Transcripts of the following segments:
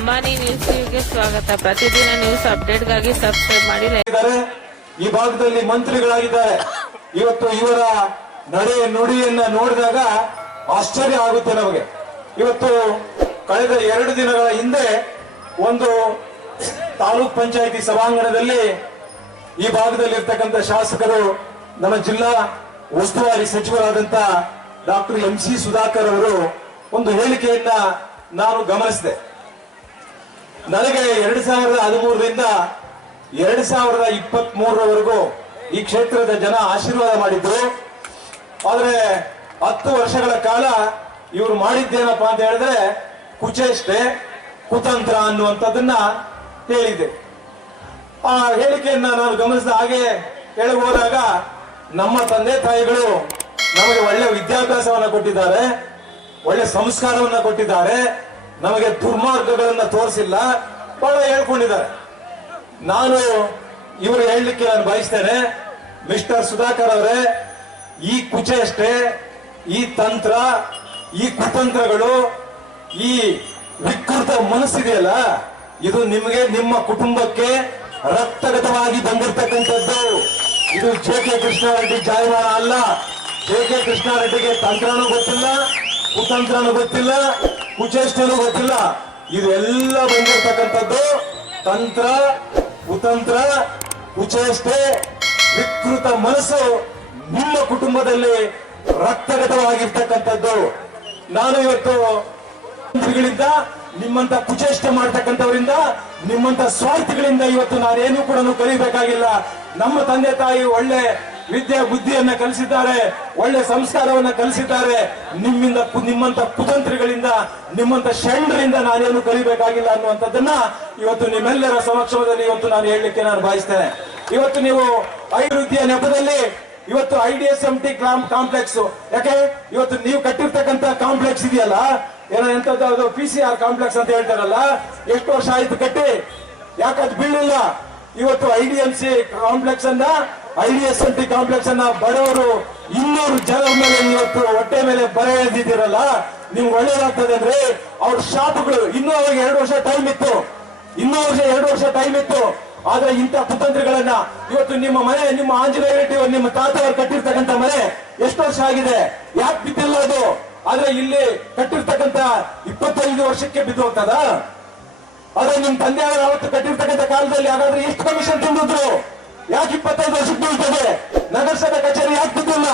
ಅಂಬಾನಿ ನ್ಯೂಸ್ಗೆ ಸ್ವಾಗತ. ಪ್ರತಿದಿನ ನ್ಯೂಸ್ ಅಪ್ಡೇಟ್ಗಾಗಿ ಸಬ್ಸ್ಕ್ರೈಬ್ ಮಾಡಿ. ಈ ಭಾಗದಲ್ಲಿ ಮಂತ್ರಿಗಳಾಗಿದ್ದಾರೆ. ಇವತ್ತು ಇವರ ನಡೆ ನುಡಿಯನ್ನ ನೋಡಿದಾಗ ಆಶ್ಚರ್ಯ ಆಗುತ್ತೆ ನಮಗೆ. ಇವತ್ತು ಕಳೆದ 2 ದಿನಗಳ ಹಿಂದೆ ಒಂದು ತಾಲೂಕ್ ಪಂಚಾಯಿತಿ ಸಭಾಂಗಣದಲ್ಲಿ ಈ ಭಾಗದಲ್ಲಿ ಇರ್ತಕ್ಕಂಥ ಶಾಸಕರು, ನಮ್ಮ ಜಿಲ್ಲಾ ಉಸ್ತುವಾರಿ ಸಚಿವರಾದಂತ ಡಾಕ್ಟರ್ MC ಸುಧಾಕರ್ ಅವರು ಒಂದು ಹೇಳಿಕೆಯನ್ನ ನಾನು ಗಮನಿಸಿದೆ. ನನಗೆ 2013ರಿಂದ 2023ರವರೆಗೂ ಈ ಕ್ಷೇತ್ರದ ಜನ ಆಶೀರ್ವಾದ ಮಾಡಿದ್ರು. ಆದ್ರೆ 10 ವರ್ಷಗಳ ಕಾಲ ಇವರು ಮಾಡಿದ್ದೇನಪ್ಪ ಅಂತ ಹೇಳಿದ್ರೆ ಕುಚೇಷ್ಟೆ, ಕುತಂತ್ರ ಅನ್ನುವಂಥದ್ದನ್ನ ಹೇಳಿದೆ. ಆ ಹೇಳಿಕೆಯನ್ನ ನಾನು ಗಮನಿಸಿದ ಹಾಗೆ ಕೆಳಗೆ ಹೋದಾಗ ನಮ್ಮ ತಂದೆ ತಾಯಿಗಳು ನಮಗೆ ಒಳ್ಳೆ ವಿದ್ಯಾಭ್ಯಾಸವನ್ನ ಕೊಟ್ಟಿದ್ದಾರೆ, ಒಳ್ಳೆ ಸಂಸ್ಕಾರವನ್ನ ಕೊಟ್ಟಿದ್ದಾರೆ, ನಮಗೆ ದುರ್ಮಾರ್ಗಗಳನ್ನ ತೋರಿಸಿಲ್ಲ, ಬಹಳ ಹೇಳ್ಕೊಂಡಿದ್ದಾರೆ. ನಾನು ಇವರು ಹೇಳಲಿಕ್ಕೆ ನಾನು ಬಯಸ್ತೇನೆ, ಮಿಸ್ಟರ್ ಸುಧಾಕರ್ ಅವರೇ, ಈ ಕುಚೇಷ್ಟೆ, ಈ ತಂತ್ರ, ಈ ಕುತಂತ್ರಗಳು, ಈ ವಿಕೃತ ಮನಸ್ಸಿದೆಯಲ್ಲ, ಇದು ನಿಮಗೆ, ನಿಮ್ಮ ಕುಟುಂಬಕ್ಕೆ ರಕ್ತಗತವಾಗಿ ಬಂದಿರತಕ್ಕಂಥದ್ದು. ಇದು JK ಕೃಷ್ಣಾರೆಡ್ಡಿ ಜಾಯಮಾನ ಅಲ್ಲ. JK ಕೃಷ್ಣಾರೆಡ್ಡಿಗೆ ತಂತ್ರನೂ ಗೊತ್ತಿಲ್ಲ, ಕುತಂತ್ರನೂ ಗೊತ್ತಿಲ್ಲ, ಕುಚೇಷ್ಟನೂ ಗೊತ್ತಿಲ್ಲ. ಇದು ಎಲ್ಲ ಬಂದಿರತಕ್ಕಂಥದ್ದು ತಂತ್ರ, ಕುತಂತ್ರ, ಕುಚೇಷ್ಟೆ, ವಿಕೃತ ಮನಸ್ಸು ನಿಮ್ಮ ಕುಟುಂಬದಲ್ಲಿ ರಕ್ತಗತವಾಗಿರ್ತಕ್ಕಂಥದ್ದು. ನಾನು ಇವತ್ತು ಮಂತ್ರಿಗಳಿಂದ, ನಿಮ್ಮಂತ ಕುಚೇಷ್ಟೆ ಮಾಡ್ತಕ್ಕಂಥವರಿಂದ, ನಿಮ್ಮಂತ ಸ್ವಾರ್ಥಿಗಳಿಂದ ಇವತ್ತು ನಾನೇನು ಕೂಡ ಕಲಿಬೇಕಾಗಿಲ್ಲ. ನಮ್ಮ ತಂದೆ ತಾಯಿ ಒಳ್ಳೆ ವಿದ್ಯೆ ಬುದ್ಧಿಯನ್ನ ಕಲಿಸಿದ್ದಾರೆ, ಒಳ್ಳೆ ಸಂಸ್ಕಾರವನ್ನ ಕಲಿಸಿದ್ದಾರೆ. ನಿಮ್ಮಂತ ಕುತಂತ್ರಿಗಳಿಂದ, ನಿಮ್ಮಂತ ಷಂಡ್ರಿಂದ ನಾನೇನು ಕಲಿಬೇಕಾಗಿಲ್ಲ ಅನ್ನುವಂಥದ್ದನ್ನ ಇವತ್ತು ನಿಮ್ಮೆಲ್ಲರ ಸಮಕ್ಷಮದಲ್ಲಿ ಇವತ್ತು ನಾನು ಹೇಳಲಿಕ್ಕೆ ನಾನು ಬಯಸ್ತೇನೆ. ಇವತ್ತು ನೀವು ಅಭಿವೃದ್ಧಿಯ ನೆಪದಲ್ಲಿ ಇವತ್ತು IDSMT ಕಾಂಪ್ಲೆಕ್ಸ್, ಯಾಕೆ ಇವತ್ತು ನೀವು ಕಟ್ಟಿರ್ತಕ್ಕಂಥ ಕಾಂಪ್ಲೆಕ್ಸ್ ಇದೆಯಲ್ಲ, ಏನೋ ಎಂತದ್ದು PCR ಕಾಂಪ್ಲೆಕ್ಸ್ ಅಂತ ಹೇಳ್ತಾರಲ್ಲ, ಎಷ್ಟು ವರ್ಷ ಆಯ್ತು ಕಟ್ಟಿ, ಯಾಕದು ಬೀಳಿಲ್ಲ? ಇವತ್ತು IDMC ಕಾಂಪ್ಲೆಕ್ಸ್ ಅನ್ನ, IDSMT ಕಾಂಪ್ಲೆಕ್ಸ್ ಅನ್ನ ಬಡವರು 200 ಜನರ ಮೇಲೆ ಇವತ್ತು ಹೊಟ್ಟೆ ಮೇಲೆ ಬರೆ ಎಳೆದಿದ್ದೀರಲ್ಲ, ನಿಮ್ಗೆ ಒಳ್ಳೇದಾಗ್ತದೆ ಅಂದ್ರೆ ಅವ್ರ ಶಾಪ್ಗಳು, ಇನ್ನೂ ಅವಾಗ 2 ವರ್ಷ ಟೈಮ್ ಇತ್ತು, 2 ವರ್ಷ ಟೈಮ್ ಇತ್ತು. ಆದ್ರೆ ಇಂಥ ಕುತಂತ್ರಿಗಳನ್ನ ಇವತ್ತು ನಿಮ್ಮ ಮನೆ, ನಿಮ್ಮ ಆಂಜನೇಯ ರೆಡ್ಡಿ ನಿಮ್ಮ ತಾತ ಅವರು ಕಟ್ಟಿರ್ತಕ್ಕಂಥ ಮನೆ ಎಷ್ಟು ವರ್ಷ ಆಗಿದೆ, ಯಾಕೆ ಬಿದ್ದಿಲ್ಲ ಅದು? ಆದ್ರೆ ಇಲ್ಲಿ ಕಟ್ಟಿರ್ತಕ್ಕಂಥ 25 ವರ್ಷಕ್ಕೆ ಬಿದ್ದು ಹೋಗ್ತದ? ಆದ್ರೆ ನಿಮ್ ತಂದೆ ಅವರು ಅವತ್ತು ಕಟ್ಟಿರ್ತಕ್ಕಂಥ ಕಾಲದಲ್ಲಿ ಹಾಗಾದ್ರೆ ಎಷ್ಟು ಕಮಿಷನ್ ತಿಂದಿದ್ರು? ಯಾಕೆ 25 ವರ್ಷಕ್ಕೆ ಬೀಳ್ತದೆ? ನಗರಸಭೆ ಕಚೇರಿ ಯಾಕೆ ಬಿದ್ದಿಲ್ಲ?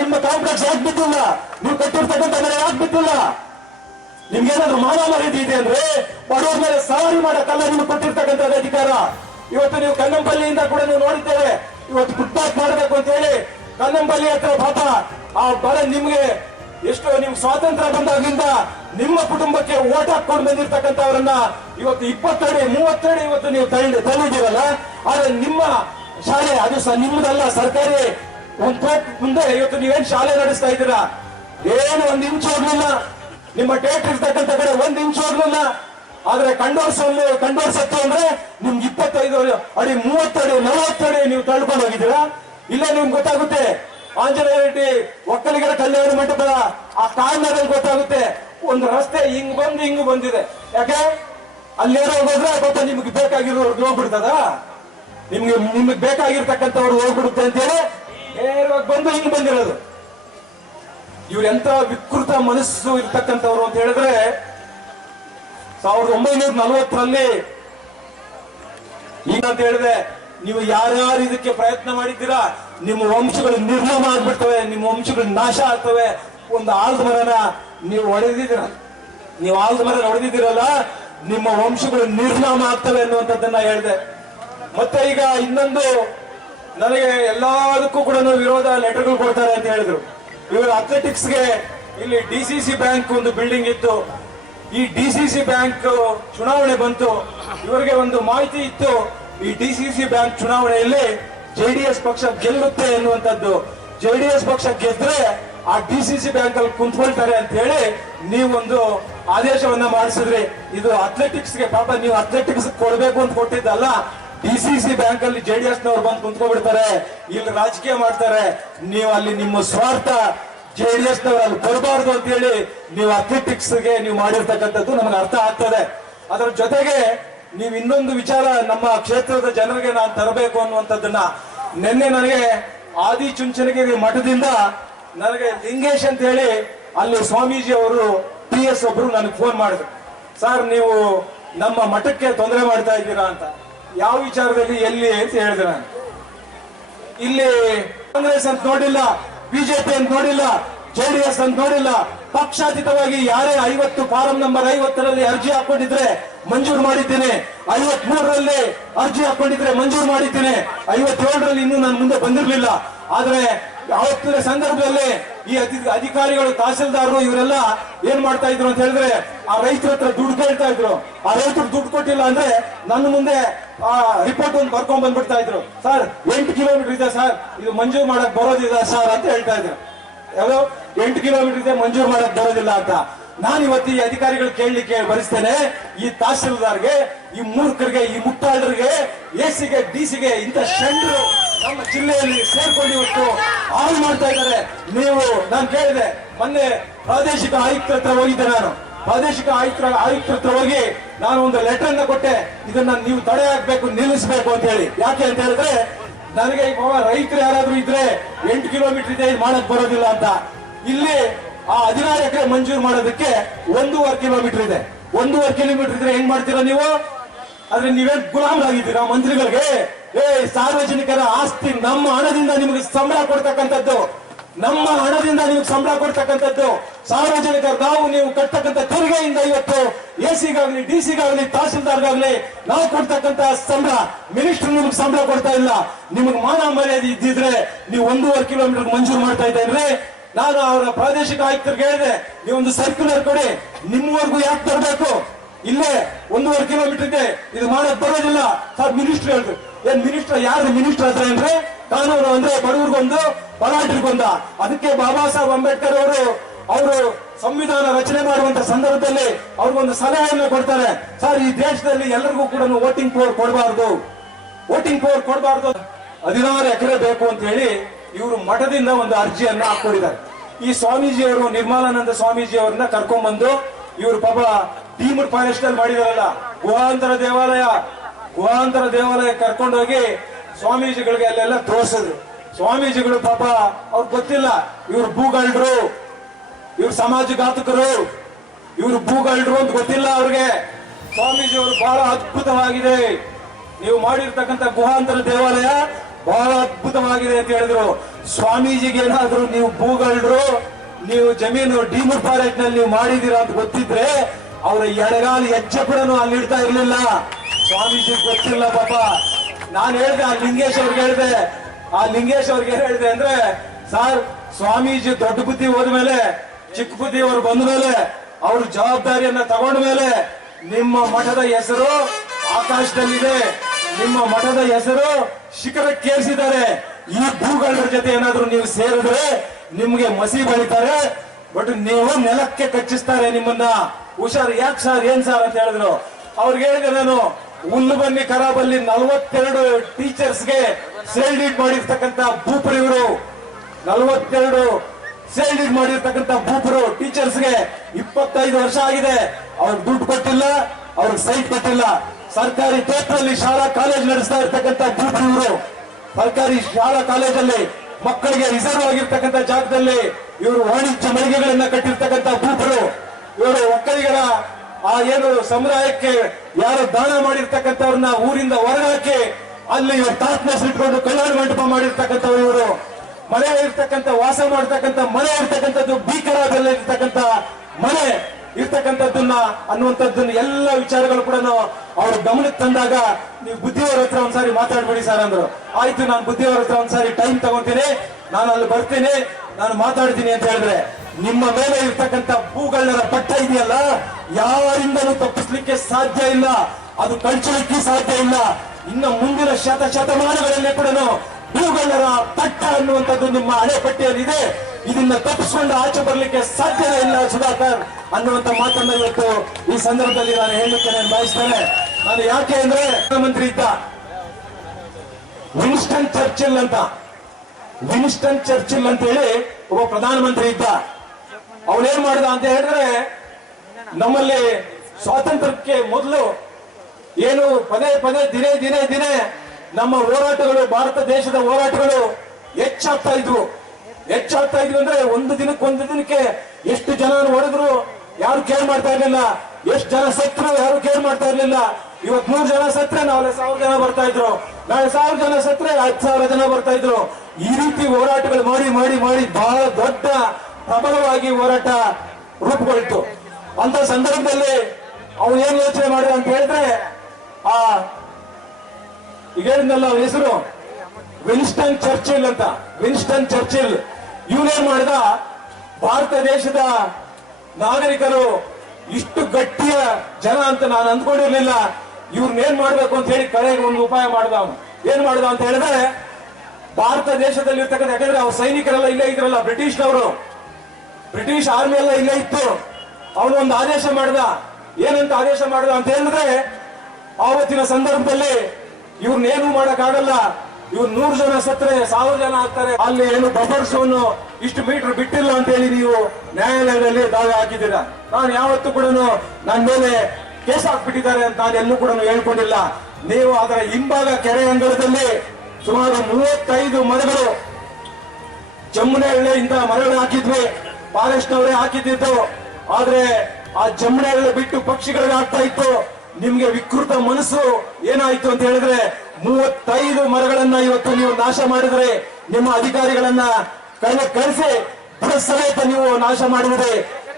ನಿಮ್ಮ ಕಾಂಪ್ಲೆಕ್ಸ್ ಯಾಕೆ ಬಿದ್ದಿಲ್ಲ? ನೀವು ಕಟ್ಟಿರ್ತಕ್ಕಂಥ ಮನೆ ಯಾಕೆ ಬಿದ್ದಿಲ್ಲ? ನಿಮ್ಗೇನಾದ್ರೂ ಮಾನವ ಮರ್ಯಾದೆ ಇದೆ ಅಂದ್ರೆ ಬಡವರ ಮೇಲೆ ಸವಾರಿ ಮಾಡಕ್ಕಲ್ಲ ನಿಮ್ಗೆ ಕೊಟ್ಟಿರ್ತಕ್ಕಂಥದ್ದು ಅಧಿಕಾರ. ಇವತ್ತು ನೀವು ಕನ್ನಂಪಲ್ಲಿಯಿಂದ ಕೂಡ ನೀವು ನೋಡಿದ್ದೇವೆ, ಇವತ್ತು ಫುಟ್ಪಾತ್ ಮಾಡಬೇಕು ಅಂತ ಹೇಳಿ ಕನ್ನಂಪಲ್ಲಿ ಹತ್ರ ಪಾಪ ಆ ಬರ ನಿಮ್ಗೆ ಎಷ್ಟು, ನಿಮ್ಗೆ ಸ್ವಾತಂತ್ರ್ಯ ಬಂದಾಗಿಂದ ನಿಮ್ಮ ಕುಟುಂಬಕ್ಕೆ ಓಟ್ ಹಾಕೊಂಡು ಬಂದಿರ್ತಕ್ಕಂಥವ್ರನ್ನ ಇವತ್ತು 20 ಅಡಿ 30 ಅಡಿ ಇವತ್ತು ನೀವು ತಳ್ಳಿದ್ದೀರಲ್ಲ. ಆದ್ರೆ ನಿಮ್ಮ ಶಾಲೆ ಅದು ನಿಮ್ಮದಲ್ಲ, ಸರ್ಕಾರಿ ಒಂದು ತೋಟ ಮುಂದೆ ಇವತ್ತು ನೀವೇನ್ ಶಾಲೆ ನಡೆಸ್ತಾ ಇದ್ದೀರಾ? ಏನು 1 ಇಂಚ್ ಹೋಗ್ಲಿಲ್ಲ. ನಿಮ್ಮ ಟೇಟ್ ಇರ್ತಕ್ಕಂಥ ಕಡೆ 1 ಇಂಚ್ ಹೋಗ್ಲಿಲ್ಲ. ಆದ್ರೆ ಕಂಡೋರ್ಸತ್ತು ಅಂದ್ರೆ ನಿಮ್ಗೆ 25 ಅಡಿ 30 ಅಡಿ 40 ಅಡಿ ನೀವು ತಳ್ಕೊಂಡು ಹೋಗಿದ್ದೀರಾ. ಇಲ್ಲ ನಿಮ್ಗೆ ಗೊತ್ತಾಗುತ್ತೆ, ಆಂಜನೇಯ ರೆಡ್ಡಿ ಒಕ್ಕಲಿಗರ ಕಲ್ಯಾಣ ಮಂಟಪದ ಆ ಕಾರಣದಲ್ಲಿ ಗೊತ್ತಾಗುತ್ತೆ, ಒಂದು ರಸ್ತೆ ಹಿಂಗ್ ಬಂದಿದೆ. ಯಾಕೆ ಅಲ್ಲೇನೋ ಹೋದ್ರೆ ಗೊತ್ತಾ, ನಿಮ್ಗೆ ಬೇಕಾಗಿರೋರ್ಗೆ ಹೋಗ್ಬಿಡ್ತದ? ನಿಮ್ಗೆ ಬೇಕಾಗಿರ್ತಕ್ಕಂಥವ್ರು ಹೋಗ್ಬಿಡುತ್ತೆ ಅಂತೇಳಿ ನೇರವಾಗಿ ಬಂದು ಹಿಂಗ್ ಬಂದಿರೋದು. ಇವ್ರು ಎಂತ ವಿಕೃತ ಮನಸ್ಸು ಇರ್ತಕ್ಕಂಥವ್ರು ಅಂತ ಹೇಳಿದ್ರೆ, 1940ರಲ್ಲಿ ಈಗ ಅಂತ ಹೇಳಿದ್ರೆ, ನೀವು ಯಾರ್ಯಾರು ಇದಕ್ಕೆ ಪ್ರಯತ್ನ ಮಾಡಿದ್ದೀರಾ, ನಿಮ್ಮ ವಂಶಗಳು ನಿರ್ನಾಮ ಆಗ್ಬಿಡ್ತವೆ, ನಿಮ್ಮ ವಂಶಗಳು ನಾಶ ಆಗ್ತವೆ. ಒಂದು ಆಲದ ಮರನ ನೀವು ಹೊಡೆದಿದ್ದೀರ, ನೀವು ಆಲದ ಮರ ಹೊಡೆದಿದ್ದೀರಲ್ಲ, ನಿಮ್ಮ ವಂಶಗಳು ನಿರ್ನಾಮ ಆಗ್ತವೆ ಅನ್ನುವಂಥದ್ದನ್ನ ಹೇಳಿದೆ. ಮತ್ತೆ ಈಗ ಇನ್ನೊಂದು, ನನಗೆ ಎಲ್ಲದಕ್ಕೂ ಕೂಡ ವಿರೋಧ ಲೆಟರ್ಗಳು ಕೊಡ್ತಾರೆ ಅಂತ ಹೇಳಿದ್ರು. ಇವರು ಅಥ್ಲೆಟಿಕ್ಸ್ಗೆ ಇಲ್ಲಿ DCC ಬ್ಯಾಂಕ್ ಒಂದು ಬಿಲ್ಡಿಂಗ್ ಇತ್ತು. ಈ DCC ಬ್ಯಾಂಕ್ ಚುನಾವಣೆ ಬಂತು, ಇವರಿಗೆ ಒಂದು ಮಾಹಿತಿ ಇತ್ತು, ಈ DCC ಬ್ಯಾಂಕ್ ಚುನಾವಣೆಯಲ್ಲಿ JDS ಪಕ್ಷ ಗೆಲ್ಲುತ್ತೆ ಎನ್ನುವಂಥದ್ದು. JDS ಪಕ್ಷ ಗೆದ್ರೆ ಆ DCC ಬ್ಯಾಂಕ್ ಅಲ್ಲಿ ಕುಂತ್ಕೊಳ್ತಾರೆ ಅಂತ ಹೇಳಿ ನೀವೊಂದು ಆದೇಶವನ್ನ ಮಾಡಿಸಿದ್ರಿ. ಇದು ಅಥ್ಲೆಟಿಕ್ಸ್ಗೆ, ಪಾಪ ನೀವು ಅಥ್ಲೆಟಿಕ್ಸ್ ಕೊಡ್ಬೇಕು ಅಂತ ಕೊಟ್ಟಿದ್ದಲ್ಲ, DCC ಬ್ಯಾಂಕ್ ಅಲ್ಲಿ JDS ನವರು ಬಂದು ಕುಂತ್ಕೊಬಿಡ್ತಾರೆ, ಇಲ್ಲಿ ರಾಜಕೀಯ ಮಾಡ್ತಾರೆ. ನೀವು ಅಲ್ಲಿ ನಿಮ್ಮ ಸ್ವಾರ್ಥ, JDS ನವರು ಅಲ್ಲಿ ಬರಬಾರ್ದು ಅಂತ ಹೇಳಿ ನೀವು ಅಥ್ಲೆಟಿಕ್ಸ್ ಗೆ ನೀವು ಮಾಡಿರ್ತಕ್ಕಂಥದ್ದು ನಮಗೆ ಅರ್ಥ ಆಗ್ತದೆ. ಅದರ ಜೊತೆಗೆ ನೀವು ಇನ್ನೊಂದು ವಿಚಾರ ನಮ್ಮ ಕ್ಷೇತ್ರದ ಜನರಿಗೆ ನಾನು ತರಬೇಕು ಅನ್ನುವಂಥದ್ದನ್ನ ನಿನ್ನೆ ನನಗೆ ಆದಿಚುಂಚನಗಿರಿ ಮಠದಿಂದ ನನಗೆ ಲಿಂಗೇಶ್ ಅಂತ ಹೇಳಿ ಅಲ್ಲಿ ಸ್ವಾಮೀಜಿ ಅವರು PS ಒಬ್ರು ನನಗೆ ಫೋನ್ ಮಾಡಿದ್ರು. ಸರ್, ನೀವು ನಮ್ಮ ಮಠಕ್ಕೆ ತೊಂದರೆ ಮಾಡ್ತಾ ಇದ್ದೀರಾ ಅಂತ. ಯಾವ ವಿಚಾರದಲ್ಲಿ, ಎಲ್ಲಿ ಅಂತ ಹೇಳಿದೆ ನಾನು. ಇಲ್ಲಿ ಕಾಂಗ್ರೆಸ್ ಅಂತ ನೋಡಿಲ್ಲ, ಬಿಜೆಪಿ ಅಂತ ನೋಡಿಲ್ಲ, JDS ಅಂತ ನೋಡಿಲ್ಲ, ಪಕ್ಷಾತೀತವಾಗಿ ಯಾರೇ 50 ಫಾರಂ ನಂಬರ್ 50ರಲ್ಲಿ ಅರ್ಜಿ ಹಾಕೊಂಡಿದ್ರೆ ಮಂಜೂರು ಮಾಡಿದ್ದೇನೆ, 53ರಲ್ಲಿ ಅರ್ಜಿ ಹಾಕೊಂಡಿದ್ರೆ ಮಂಜೂರು ಮಾಡಿದ್ದೇನೆ, 57ರಲ್ಲಿ ಇನ್ನೂ ನಾನು ಮುಂದೆ ಬಂದಿರಲಿಲ್ಲ. ಆದ್ರೆ ಅವತ್ತಿನ ಸಂದರ್ಭದಲ್ಲಿ ಈ ಅಧಿಕಾರಿಗಳು, ತಹಸೀಲ್ದಾರರು ಇವರೆಲ್ಲ ಏನ್ ಮಾಡ್ತಾ ಇದ್ರು ಅಂತ ಹೇಳಿದ್ರೆ, ಆ ರೈತರ ಹತ್ರ ದುಡ್ಡು ಕೇಳ್ತಾ ಇದ್ರು. ಆ ರೈತರು ದುಡ್ಡು ಕೊಟ್ಟಿಲ್ಲ ಅಂದ್ರೆ ನನ್ನ ಮುಂದೆ ಆ ರಿಪೋರ್ಟ್ ಒಂದು ಬರ್ಕೊಂಡ್ ಬಂದ್ಬಿಡ್ತಾ ಇದ್ರು. ಸರ್, 8 ಕಿಲೋಮೀಟರ್ ಇದೆ ಸರ್, ಇದು ಮಂಜೂರು ಮಾಡಕ್ ಬರೋದಿಲ್ಲ ಸರ್ ಅಂತ ಹೇಳ್ತಾ ಇದ್ರು. ಯಾವ್ದು 8 ಕಿಲೋಮೀಟರ್ ಇದೆ, ಮಂಜೂರು ಮಾಡಕ್ ಬರೋದಿಲ್ಲ ಅಂತ. ನಾನು ಇವತ್ತು ಈ ಅಧಿಕಾರಿಗಳು ಕೇಳಲಿಕ್ಕೆ ಬರೆಸ್ತೇನೆ, ಈ ತಹಸೀಲ್ದಾರ್ಗೆ, ಈ ಮೂರ್ಖರಿಗೆ, ಈ ಮುಟ್ಟಾಳರಿಗೆ, ಎಸಿಗೆ, ಡಿಸಿಗೆ, ಇಂಥ ಷಂಡ್ರು ನಮ್ಮ ಜಿಲ್ಲೆಯಲ್ಲಿ ಸೇರ್ಕೊಂಡು ಇವತ್ತು ಹಾಳು ಮಾಡ್ತಾ ಇದ್ದಾರೆ. ನೀವು, ನಾನು ಕೇಳಿದೆ ಮೊನ್ನೆ ಪ್ರಾದೇಶಿಕ ಆಯುಕ್ತರ ಹತ್ರ ಹೋಗಿದ್ದೆ. ನಾನು ಪ್ರಾದೇಶಿಕ ಆಯುಕ್ತರ ಹತ್ರ ಹೋಗಿ ನಾನು ಒಂದು ಲೆಟರ್ ಅನ್ನ ಕೊಟ್ಟೆ, ಇದನ್ನ ನೀವು ತಡೆ ಹಾಕ್ಬೇಕು, ನಿಲ್ಲಿಸಬೇಕು ಅಂತ ಹೇಳಿ. ಯಾಕೆ ಅಂತ ಹೇಳಿದ್ರೆ, ನನಗೆ ಈಗ ರೈತರು ಯಾರಾದ್ರೂ ಇದ್ರೆ 8 ಕಿಲೋಮೀಟರ್ ಇದೆ, ಇದು ಮಾಡಕ್ ಬರೋದಿಲ್ಲ ಅಂತ. ಇಲ್ಲಿ ಆ 16 ಎಕರೆ ಮಂಜೂರು ಮಾಡೋದಕ್ಕೆ 1.5 ಕಿಲೋಮೀಟರ್ ಇದೆ. 1.5 ಕಿಲೋಮೀಟರ್ ಇದ್ರೆ ಹೆಂಗ್ ಮಾಡ್ತೀರಾ ನೀವು? ಆದ್ರೆ ನೀವೇನ್ ಗುಲಾಮರಾಗಿದ್ದೀರಾ ಮಂತ್ರಿಗಳಿಗೆ? ಸಾರ್ವಜನಿಕರ ಆಸ್ತಿ, ನಮ್ಮ ಹಣದಿಂದ ನಿಮಗೆ ಸಂಬಳ ಕೊಡ್ತಕ್ಕಂಥದ್ದು, ನಮ್ಮ ಹಣದಿಂದ ನಿಮಗೆ ಸಂಬಳ ಕೊಡ್ತಕ್ಕಂಥದ್ದು, ಸಾರ್ವಜನಿಕರು ನಾವು ನೀವು ಕಟ್ತಕ್ಕಂಥ ತೆರಿಗೆಯಿಂದ ಇವತ್ತು ಎಸಿಗಾಗ್ಲಿ, ಡಿಸಿಗಾಗ್ಲಿ, ತಹಸೀಲ್ದಾರ್ಗಾಗ್ಲಿ ನಾವು ಕೊಡ್ತಕ್ಕಂಥ ಸಂಬಳ. ಮಿನಿಸ್ಟರ್ ನಿಮ್ಗೆ ಸಂಬಳ ಕೊಡ್ತಾ ಇಲ್ಲ. ನಿಮಗೆ ಮಾನ ಮರ್ಯಾದೆ ಇದ್ದಿದ್ರೆ ನೀವು 1.5 ಕಿಲೋಮೀಟರ್ ಮಂಜೂರು ಮಾಡ್ತಾ ಇದ್ದೇನೆ. ನಾನು ಅವರ ಪ್ರಾದೇಶಿಕ ಆಯುಕ್ತರಿಗೆ ಹೇಳಿದೆ, ನೀವೊಂದು ಸರ್ಕ್ಯುಲರ್ ಕೊಡಿ, ನಿಮ್ಮವರೆಗೂ ಯಾಕೆ ತರಬೇಕು? ಇಲ್ಲೇ 1.5 ಕಿಲೋಮೀಟರ್ ಇದೆ, ಇದು ಮಾಡಕ್ ಬರೋದಿಲ್ಲ ಸರ್. ಮಿನಿಸ್ಟರ್ ಹೇಳಿದ್ರು. ಏನ್ ಮಿನಿಸ್ಟರ್? ಯಾರು ಮಿನಿಸ್ಟರ್ ಹತ್ರ ಅಂದ್ರೆ ಕಾನೂನು ಅಂದ್ರೆ ಬಡವರಿಗೊಂದು, ಬಲಾಢ್ಯರಿಗೊಂದ. ಅದಕ್ಕೆ ಬಾಬಾ ಸಾಹೇಬ್ ಅಂಬೇಡ್ಕರ್ ಅವರು ಸಂವಿಧಾನ ರಚನೆ ಮಾಡುವಂತ ಸಂದರ್ಭದಲ್ಲಿ ಅವ್ರಿಗೊಂದು ಸಲಹೆಯನ್ನು ಕೊಡ್ತಾರೆ. ಸರ್, ಈ ದೇಶದಲ್ಲಿ ಎಲ್ಲರಿಗೂ ಕೂಡ ವೋಟಿಂಗ್ ಪವರ್ ಕೊಡಬಾರ್ದು, 16 ಎಕರೆ ಬೇಕು ಅಂತ ಹೇಳಿ ಇವರು ಮಠದಿಂದ ಒಂದು ಅರ್ಜಿಯನ್ನ ಹಾಕೊಂಡಿದ್ದಾರೆ. ಈ ಸ್ವಾಮೀಜಿಯವರು, ನಿರ್ಮಲಾನಂದ ಸ್ವಾಮೀಜಿ ಅವರನ್ನ ಕರ್ಕೊಂಡ್ಬಂದು ಇವರು ಪಾಪ ಡೀಮ್ಡ್ ಫಾರೆಸ್ಟ್ ಅಲ್ಲಿ ಮಾಡಿದಾರಲ್ಲ, ಗುಹಾಂತರ ದೇವಾಲಯ ಕರ್ಕೊಂಡೋಗಿ ಸ್ವಾಮೀಜಿಗಳಿಗೆ ಅಲ್ಲೆಲ್ಲ ತೋರಿಸಿದ್ರು. ಸ್ವಾಮೀಜಿಗಳು ಪಾಪ ಅವ್ರಿಗೆ ಗೊತ್ತಿಲ್ಲ, ಇವ್ರು ಭೂಗಳ್ರು, ಇವ್ರು ಸಮಾಜಘಾತಕರು, ಇವ್ರು ಭೂಗಳ್ರು ಅಂತ ಗೊತ್ತಿಲ್ಲ ಅವ್ರಿಗೆ. ಸ್ವಾಮೀಜಿ ಅವರು ಬಹಳ ಅದ್ಭುತವಾಗಿದೆ, ನೀವು ಮಾಡಿರ್ತಕ್ಕಂಥ ಗುಹಾಂತರ ದೇವಾಲಯ ಬಹಳ ಅದ್ಭುತವಾಗಿದೆ ಅಂತ ಹೇಳಿದ್ರು. ಸ್ವಾಮೀಜಿಗೆ ಏನಾದ್ರು ನೀವು ಭೂಗಳ್ರು, ನೀವು ಜಮೀನು ಡೀಮ್ಡ್ ಫಾರೆಸ್ಟ್ ನಲ್ಲಿ ನೀವು ಮಾಡಿದೀರಾ ಅಂತ ಗೊತ್ತಿದ್ರೆ ಅವರ ಎಡಗಾಲ ಹೆಜ್ಜೆ ಕೂಡ ಅಲ್ಲಿ ಇಡ್ತಾ ಇರ್ಲಿಲ್ಲ. ಸ್ವಾಮೀಜಿ ಗೊತ್ತಿಲ್ಲ ಪಾಪ. ನಾನು ಹೇಳಿದೆ ಆ ಲಿಂಗೇಶ್ ಅವ್ರಿಗೆ ಹೇಳಿದೆ ಅಂದ್ರೆ, ಸರ್, ಸ್ವಾಮೀಜಿ ದೊಡ್ಡ ಬುದ್ಧಿ ಹೋದ್ಮೇಲೆ, ಚಿಕ್ಕ ಬುದ್ಧಿ ಅವರು ಬಂದ ಮೇಲೆ, ಅವ್ರ ಜವಾಬ್ದಾರಿಯನ್ನ ತಗೊಂಡ ಮೇಲೆ ನಿಮ್ಮ ಮಠದ ಹೆಸರು ಆಕಾಶದಲ್ಲಿದೆ, ನಿಮ್ಮ ಮಠದ ಹೆಸರು ಶಿಖರಕ್ಕೇರಿಸಿದ್ದಾರೆ. ಈ ಭೂಗಳರ ಜೊತೆ ಏನಾದ್ರೂ ನೀವು ಸೇರಿದ್ರೆ ನಿಮ್ಗೆ ಮಸಿ ಬಳಿತಾರೆ, ಬಟ್ ನೀವು ನೆಲಕ್ಕೆ ಕಚ್ಚಿಸ್ತಾರೆ ನಿಮ್ಮನ್ನ. ಹುಷಾರು. ಯಾಕೆ ಸರ್, ಏನ್ ಸರ್ ಅಂತ ಹೇಳಿದ್ರು. ಅವ್ರಿಗೆ ಹೇಳಿದೆ ನಾನು, ಹುಲ್ಲು ಬನ್ನಿ ಖರಾಬಲ್ಲಿ 42 ಟೀಚರ್ಸ್ಗೆ ಸೇಲ್ ಡೀಡ್ ಮಾಡಿರ್ತಕ್ಕಂಥ ಭೂಪರು ಇವರು. 42 ಸೇಲ್ ಡೀಡ್ ಮಾಡಿರ್ತಕ್ಕಂಥ ಭೂಪರು ಟೀಚರ್ಸ್ಗೆ 25 ವರ್ಷ ಆಗಿದೆ. ಅವ್ರಿಗೆ ದುಡ್ಡು ಕೊಟ್ಟಿಲ್ಲ, ಅವ್ರಿಗೆ ಸೈಟ್ ಕೊಟ್ಟಿಲ್ಲ. ಸರ್ಕಾರಿ ಕ್ಷೇತ್ರದಲ್ಲಿ ಶಾಲಾ ಕಾಲೇಜ್ ನಡೆಸ್ತಾ ಇರ್ತಕ್ಕಂಥ ಭೂಪರು ಇವರು. ಸರ್ಕಾರಿ ಶಾಲಾ ಕಾಲೇಜಲ್ಲಿ ಮಕ್ಕಳಿಗೆ ರಿಸರ್ವ್ ಆಗಿರ್ತಕ್ಕಂಥ ಜಾಗದಲ್ಲಿ ಇವರು ವಾಣಿಜ್ಯ ಮಳಿಗೆಗಳನ್ನ ಕಟ್ಟಿರ್ತಕ್ಕಂಥ ಭೂಪರು ಇವರು. ಒಕ್ಕಲಿಗರ ಆ ಏನು ಸಮುದಾಯಕ್ಕೆ ಯಾರು ದಾನ ಮಾಡಿರ್ತಕ್ಕಂಥವ್ರನ್ನ ಊರಿಂದ ಹೊರಗಾಕಿ ಅಲ್ಲಿ ತಾತ್ಮೆಸ್ ಇಟ್ಕೊಂಡು ಕಲ್ಯಾಣ ಮಂಟಪ ಮಾಡಿರ್ತಕ್ಕಂಥವ್ರು ಇವರು. ಮನೆ ಇರ್ತಕ್ಕಂಥ, ವಾಸ ಮಾಡ್ತಕ್ಕಂಥ ಮನೆ ಇರ್ತಕ್ಕಂಥದ್ದು ಭೀಕರದಲ್ಲಿ ಇರ್ತಕ್ಕಂಥ ಮನೆ ಇರ್ತಕ್ಕಂಥದ್ದನ್ನ ಅನ್ನುವಂಥದ್ದನ್ನ ಎಲ್ಲ ವಿಚಾರಗಳು ಕೂಡ ಅವ್ರ ಗಮನಕ್ಕೆ ತಂದಾಗ, ನೀವು ಬುದ್ಧಿಯವರ ಹತ್ರ ಒಂದ್ಸಾರಿ ಮಾತಾಡ್ಬೇಡಿ ಸರ್ ಅಂದ್ರು. ಆಯ್ತು, ನಾನು ಬುದ್ಧಿಯವರ ಹತ್ರ ಒಂದ್ಸಾರಿ ಟೈಮ್ ತಗೊಂತೀನಿ, ನಾನು ಅಲ್ಲಿ ಬರ್ತೀನಿ, ನಾನು ಮಾತಾಡ್ತೀನಿ ಅಂತ ಹೇಳಿದ್ರೆ, ನಿಮ್ಮ ಮೇಲೆ ಇರ್ತಕ್ಕಂಥ ಭೂಗಳ್ಳರ ಪಟ್ಟ ಇದೆಯಲ್ಲ, ಯಾರಿಂದಲೂ ತಪ್ಪಿಸ್ಲಿಕ್ಕೆ ಸಾಧ್ಯ ಇಲ್ಲ, ಅದು ಕಳ್ಚಲಿಕ್ಕೆ ಸಾಧ್ಯ ಇಲ್ಲ. ಇನ್ನು ಮುಂದಿನ ಶತಮಾನಗಳಲ್ಲಿ ಕೂಡ ಭೂಗಳ್ಳರ ಪಟ್ಟ ಅನ್ನುವಂಥದ್ದು ನಿಮ್ಮ ಹಣೆ ಪಟ್ಟಿಯಲ್ಲಿದೆ. ಇದನ್ನ ತಪ್ಪಿಸಿಕೊಂಡು ಆಚೆ ಬರ್ಲಿಕ್ಕೆ ಸಾಧ್ಯವೇ ಇಲ್ಲ ಸುಧಾಕರ್ ಅನ್ನುವಂತ ಮಾತನ್ನ ಇವತ್ತು ಈ ಸಂದರ್ಭದಲ್ಲಿ ನಾನು ಹೇಳಲಿಕ್ಕೆ ನಾನು ಬಯಸ್ತೇನೆ. ನಾನು ಯಾಕೆ ಅಂದ್ರೆ, ಪ್ರಧಾನಮಂತ್ರಿ ಇದ್ದ ವಿನ್ಸ್ಟನ್ ಚರ್ಚಿಲ್ ಅಂತ ಹೇಳಿ ಒಬ್ಬ ಪ್ರಧಾನಮಂತ್ರಿ ಇದ್ದ. ಅವನೇನ್ ಮಾಡಿದ ಅಂತ ಹೇಳಿದ್ರೆ, ನಮ್ಮಲ್ಲಿ ಸ್ವಾತಂತ್ರ್ಯಕ್ಕೆ ಮೊದಲು ಏನು ಪದೇ ಪದೇ ದಿನೇ ನಮ್ಮ ಹೋರಾಟಗಳು, ಭಾರತ ದೇಶದ ಹೋರಾಟಗಳು ಹೆಚ್ಚಾಗ್ತಾ ಇದ್ವು ಅಂದ್ರೆ ಒಂದು ದಿನಕ್ಕೆ ಎಷ್ಟು ಜನ ಹೊಡೆದ್ರು ಯಾರು ಕೇರ್ ಮಾಡ್ತಾ ಇರ್ಲಿಲ್ಲ, ಎಷ್ಟು ಜನ ಸತ್ರು ಯಾರು ಕೇರ್ ಮಾಡ್ತಾ ಇರ್ಲಿಲ್ಲ. ಇವತ್ 100 ಜನ ಸತ್ರೆ ನಾಳೆ 1000 ಜನ ಬರ್ತಾ ಇದ್ರು, ನಾಳೆ 1000 ಜನ ಸತ್ರೆ 10,000 ಜನ ಬರ್ತಾ ಇದ್ರು. ಈ ರೀತಿ ಹೋರಾಟಗಳು ಮಾಡಿ ಬಹಳ ದೊಡ್ಡ ಪ್ರಬಲವಾಗಿ ಹೋರಾಟ ರೂಪುಗೊಳ್ತು. ಅಂತ ಸಂದರ್ಭದಲ್ಲಿ ಅವ್ರು ಏನ್ ಯೋಚನೆ ಮಾಡಿದ ಅಂತ ಹೇಳಿದ್ರೆ, ಈಗ ಹೇಳಿದ್ನಲ್ಲ ಅವ್ರ ಹೆಸರು ವಿನ್ಸ್ಟನ್ ಚರ್ಚಿಲ್ ಇವನೇನ್ ಮಾಡಿದ, ಭಾರತ ದೇಶದ ನಾಗರಿಕರು ಇಷ್ಟು ಗಟ್ಟಿಯ ಜನ ಅಂತ ನಾನು ಅಂದ್ಕೊಂಡಿರ್ಲಿಲ್ಲ, ಇವ್ರನ್ನೇನ್ ಮಾಡ್ಬೇಕು ಅಂತ ಹೇಳಿ ಕಡೆಗೆ ಒಂದು ಉಪಾಯ ಮಾಡ್ದ. ಏನ್ ಮಾಡ್ದ ಅಂತ ಹೇಳಿದ್ರೆ, ಭಾರತ ದೇಶದಲ್ಲಿ ಇರ್ತಕ್ಕಂಥ, ಯಾಕಂದ್ರೆ ಅವ್ರ ಸೈನಿಕರೆಲ್ಲ ಇಲ್ಲೇ ಇದ್ರಲ್ಲ, ಬ್ರಿಟಿಷ್ ಆರ್ಮಿ ಎಲ್ಲ ಇಲ್ಲೇ ಇತ್ತು. ಅವನು ಒಂದು ಆದೇಶ ಮಾಡ್ದ. ಏನಂತ ಆದೇಶ ಮಾಡ್ದ ಅಂತ ಹೇಳಿದ್ರೆ, ಆವತ್ತಿನ ಸಂದರ್ಭದಲ್ಲಿ ಇವ್ರನ್ನೇನು ಮಾಡಕ್ಕಾಗಲ್ಲ, ಇವ್ರು 100 ಜನ ಸತ್ರೆ 1000 ಜನ ಆಗ್ತಾರೆ, ಅಲ್ಲಿ ಏನು ಬಫರ್ ಝೋನ್ ಇಷ್ಟು ಮೀಟರ್ ಬಿಟ್ಟಿಲ್ಲ ಅಂತ ಹೇಳಿ ನೀವು ನ್ಯಾಯಾಲಯದಲ್ಲಿ ದಾವೆ ಹಾಕಿದ್ದೀರಾ. ನಾನು ಯಾವತ್ತೂ ಕೂಡ ನನ್ನ ಮೇಲೆ ಕೇಸ್ ಹಾಕ್ಬಿಟ್ಟಿದ್ದಾರೆ ಅಂತ ನಾನು ಎಲ್ಲೂ ಕೂಡ ಹೇಳ್ಕೊಂಡಿಲ್ಲ. ನೀವು ಅದರ ಹಿಂಭಾಗ ಕೆರೆ ಅಂಗಳದಲ್ಲಿ ಸುಮಾರು 35 ಮರಗಳು, ಜಮ್ಮುನಹಳ್ಳಿಯಿಂದ ಮರಗಳು ಹಾಕಿದ್ವಿ, ಫಾರೆಸ್ಟ್ ಅವರೇ ಹಾಕಿದ್ದು. ಆದ್ರೆ ಆ ಜಮ್ಮುನಹಳ್ಳಿ ಬಿಟ್ಟು ಪಕ್ಷಿಗಳಿಗೆ ಆಗ್ತಾ ಇತ್ತು. ನಿಮ್ಗೆ ವಿಕೃತ ಮನಸ್ಸು ಏನಾಯ್ತು ಅಂತ ಹೇಳಿದ್ರೆ, 35 ಮರಗಳನ್ನ ಇವತ್ತು ನೀವು ನಾಶ ಮಾಡಿದ್ರೆ, ನಿಮ್ಮ ಅಧಿಕಾರಿಗಳನ್ನ ಕಳಿಸಿ ಸಮೇತ ನೀವು ನಾಶ ಮಾಡಿದ್ರೆ,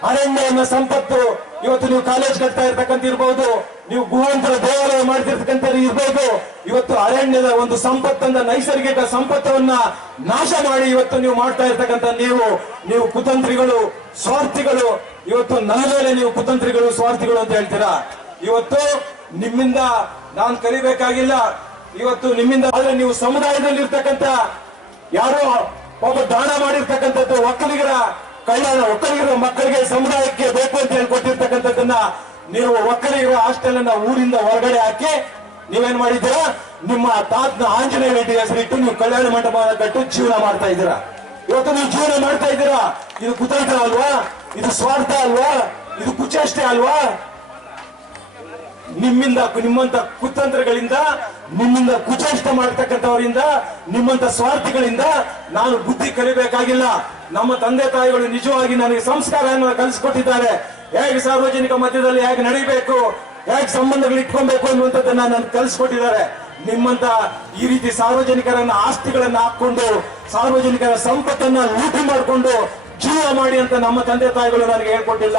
ಅರಣ್ಯ ಅನ್ನೋ ಸಂಪತ್ತು ಇವತ್ತು ನೀವು ಕಾಲೇಜ್ ಕಟ್ತಾ ಇರ್ತಕ್ಕಂಥ ಇರ್ಬಹುದು, ನೀವು ಗುಹಾಂತರ ದೇವಾಲಯ ಮಾಡ್ತಿರ್ತಕ್ಕಂಥ ಇರ್ಬಹುದು, ಇವತ್ತು ಅರಣ್ಯದ ಒಂದು ಸಂಪತ್ತನ್ನ, ನೈಸರ್ಗಿಕ ಸಂಪತ್ತನ್ನ ನಾಶ ಮಾಡಿ ಇವತ್ತು ನೀವು ಮಾಡ್ತಾ ಇರ್ತಕ್ಕಂಥ ನೀವು ಕುತಂತ್ರಿಗಳು, ಸ್ವಾರ್ಥಿಗಳು. ಇವತ್ತು ನನ್ನ ಮೇಲೆ ನೀವು ಕುತಂತ್ರಿಗಳು, ಸ್ವಾರ್ಥಿಗಳು ಅಂತ ಹೇಳ್ತೀರಾ. ಇವತ್ತು ನಿಮ್ಮಿಂದ ನಾನು ಕಲಿಬೇಕಾಗಿಲ್ಲ, ಇವತ್ತು ನಿಮ್ಮಿಂದ ಆದ್ರೆ ನೀವು ಸಮುದಾಯದಲ್ಲಿ ಇರ್ತಕ್ಕಂಥ ಯಾರೋ ಒಬ್ಬ ದಾನ ಮಾಡಿರ್ತಕ್ಕಂಥದ್ದು ಒಕ್ಕಲಿಗರ ಮಕ್ಕಳಿಗೆ ಸಮುದಾಯಕ್ಕೆ ಬೇಕು ಅಂತ ಹೇಳಿ ಕೊಟ್ಟಿರ್ತಕ್ಕಂಥದ್ದನ್ನ ನೀವು ಒಕ್ಕಲಿಗರ ಹಾಸ್ಟೆಲ್ ಅನ್ನ ಊರಿಂದ ಹೊರಗಡೆ ಹಾಕಿ ನೀವೇನ್ ಮಾಡಿದ್ದೀರಾ, ನಿಮ್ಮ ತಾತನ ಆಂಜನೇಯ ರೆಡ್ಡಿ ಹೆಸರಿಟ್ಟು ನೀವು ಕಲ್ಯಾಣ ಮಂಟಪ ಕಟ್ಟು ಜೀವನ ಮಾಡ್ತಾ ಇದ್ದೀರಾ. ಇವತ್ತು ನೀವು ಜೀವನ ಮಾಡ್ತಾ ಇದ್ದೀರಾ. ಇದು ಕುತಂತ್ರ ಅಲ್ವಾ? ಇದು ಸ್ವಾರ್ಥ ಅಲ್ವಾ? ಇದು ಕುಚೇಷ್ಟೆ ಅಲ್ವಾ? ನಿಮ್ಮಂತ ಕುತಂತ್ರಗಳಿಂದ, ನಿಮ್ಮಿಂದ ಕುಚೇಷ್ಟ ಮಾಡ್ತಕ್ಕಂಥವರಿಂದ, ನಿಮ್ಮಂತ ಸ್ವಾರ್ಥಿಗಳಿಂದ ನಾನು ಬುದ್ಧಿ ಕಲಿಬೇಕಾಗಿಲ್ಲ. ನಮ್ಮ ತಂದೆ ತಾಯಿಗಳು ನಿಜವಾಗಿ ನನಗೆ ಸಂಸ್ಕಾರವನ್ನು ಕಲಿಸಿಕೊಟ್ಟಿದ್ದಾರೆ. ಹೇಗೆ ಸಾರ್ವಜನಿಕ ಮಧ್ಯದಲ್ಲಿ ಹೇಗೆ ನಡೀಬೇಕು, ಹೇಗೆ ಸಂಬಂಧಗಳು ಇಟ್ಕೊಬೇಕು ಅನ್ನುವಂಥದ್ದನ್ನ ನನಗೆ ಕಲಿಸ್ಕೊಟ್ಟಿದ್ದಾರೆ. ನಿಮ್ಮಂತ ಈ ರೀತಿ ಸಾರ್ವಜನಿಕರನ್ನ ಆಸ್ತಿಗಳನ್ನ ಹಾಕೊಂಡು, ಸಾರ್ವಜನಿಕರ ಸಂಪತ್ತನ್ನ ಲೂಟಿ ಮಾಡಿಕೊಂಡು ಜೀವ ಮಾಡಿ ಅಂತ ನಮ್ಮ ತಂದೆ ತಾಯಿಗಳು ನನಗೆ ಹೇಳ್ಕೊಟ್ಟಿಲ್ಲ.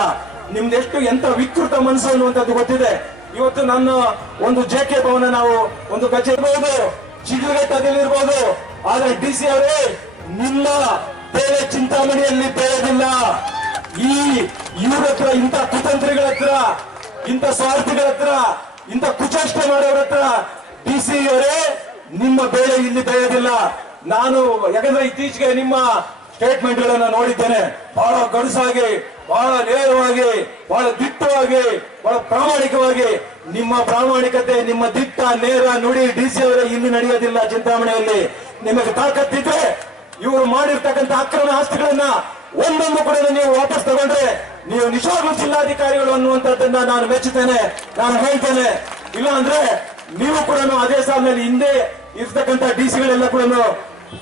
ನಿಮ್ದೆಷ್ಟು ಎಂತ ವಿಕೃತ ಮನಸ್ಸು ಅನ್ನುವಂಥದ್ದು ಗೊತ್ತಿದೆ. ಇವತ್ತು ನನ್ನ ಒಂದು ಜೆಕೆ ಭವನ, ನಾವು ಒಂದು ಕಚೇರಿ ಇರಬಹುದು, ಚಿಗುರುಗಟ್ಟದಿರ್ಬೋದು, ಆದ್ರೆ DC ಅವರೇ ನಿಮ್ಮ ಬೇರೆ ಚಿಂತಾಮಣಿಯಲ್ಲಿ ಬೇರೆದಿಲ್ಲ. ಇವ್ರ ಹತ್ರ, ಇಂಥ ಕುತಂತ್ರಿಗಳ ಹತ್ರ, ಇಂಥ ಸ್ವಾರ್ಥಿಗಳ ಹತ್ರ, ಇಂಥ ಕುಚೇಷ್ಟೆ ಮಾಡೋರ ಹತ್ರ DC ಅವರೇ ನಿಮ್ಮ ಬೇಳೆ ಇಲ್ಲಿ ಬೇರೆದಿಲ್ಲ. ನಾನು ಯಾಕಂದ್ರೆ ಇತ್ತೀಚೆಗೆ ನಿಮ್ಮ ಸ್ಟೇಟ್ಮೆಂಟ್ ಗಳನ್ನ ನೋಡಿದ್ದೇನೆ. ಬಹಳ ಗಡುಸಾಗಿ, ಬಹಳ ನೇರವಾಗಿ, ಬಹಳ ದಿಟ್ಟವಾಗಿ, ಬಹಳ ಪ್ರಾಮಾಣಿಕವಾಗಿ. ನಿಮ್ಮ ಪ್ರಾಮಾಣಿಕತೆ, ನಿಮ್ಮ ದಿಟ್ಟ ನೇರ ನುಡಿ DC ಅವರೇ ಇಲ್ಲಿ ನಡೆಯೋದಿಲ್ಲ. ಚಿಂತಾಮಣಿಯಲ್ಲಿ ನಿಮಗೆ ತಾಕತ್ತಿದ್ರೆ ಇವರು ಮಾಡಿರ್ತಕ್ಕಂಥ ಅಕ್ರಮ ಆಸ್ತಿಗಳನ್ನ ಒಂದೊಂದು ಕೂಡ ನೀವು ವಾಪಸ್ ತಗೊಂಡ್ರೆ ನೀವು ನಿಜವಾಗ್ಲೂ ಜಿಲ್ಲಾಧಿಕಾರಿಗಳು ಅನ್ನುವಂಥದ್ದನ್ನ ನಾನು ಮೆಚ್ಚುತ್ತೇನೆ, ನಾನು ಹೇಳ್ತೇನೆ. ಇಲ್ಲ ಅಂದ್ರೆ ನೀವು ಕೂಡ ಅದೇ ಸಾಲಿನಲ್ಲಿ ಹಿಂದೆ ಇರ್ತಕ್ಕಂಥ DC-ಗಳೆಲ್ಲ ಕೂಡ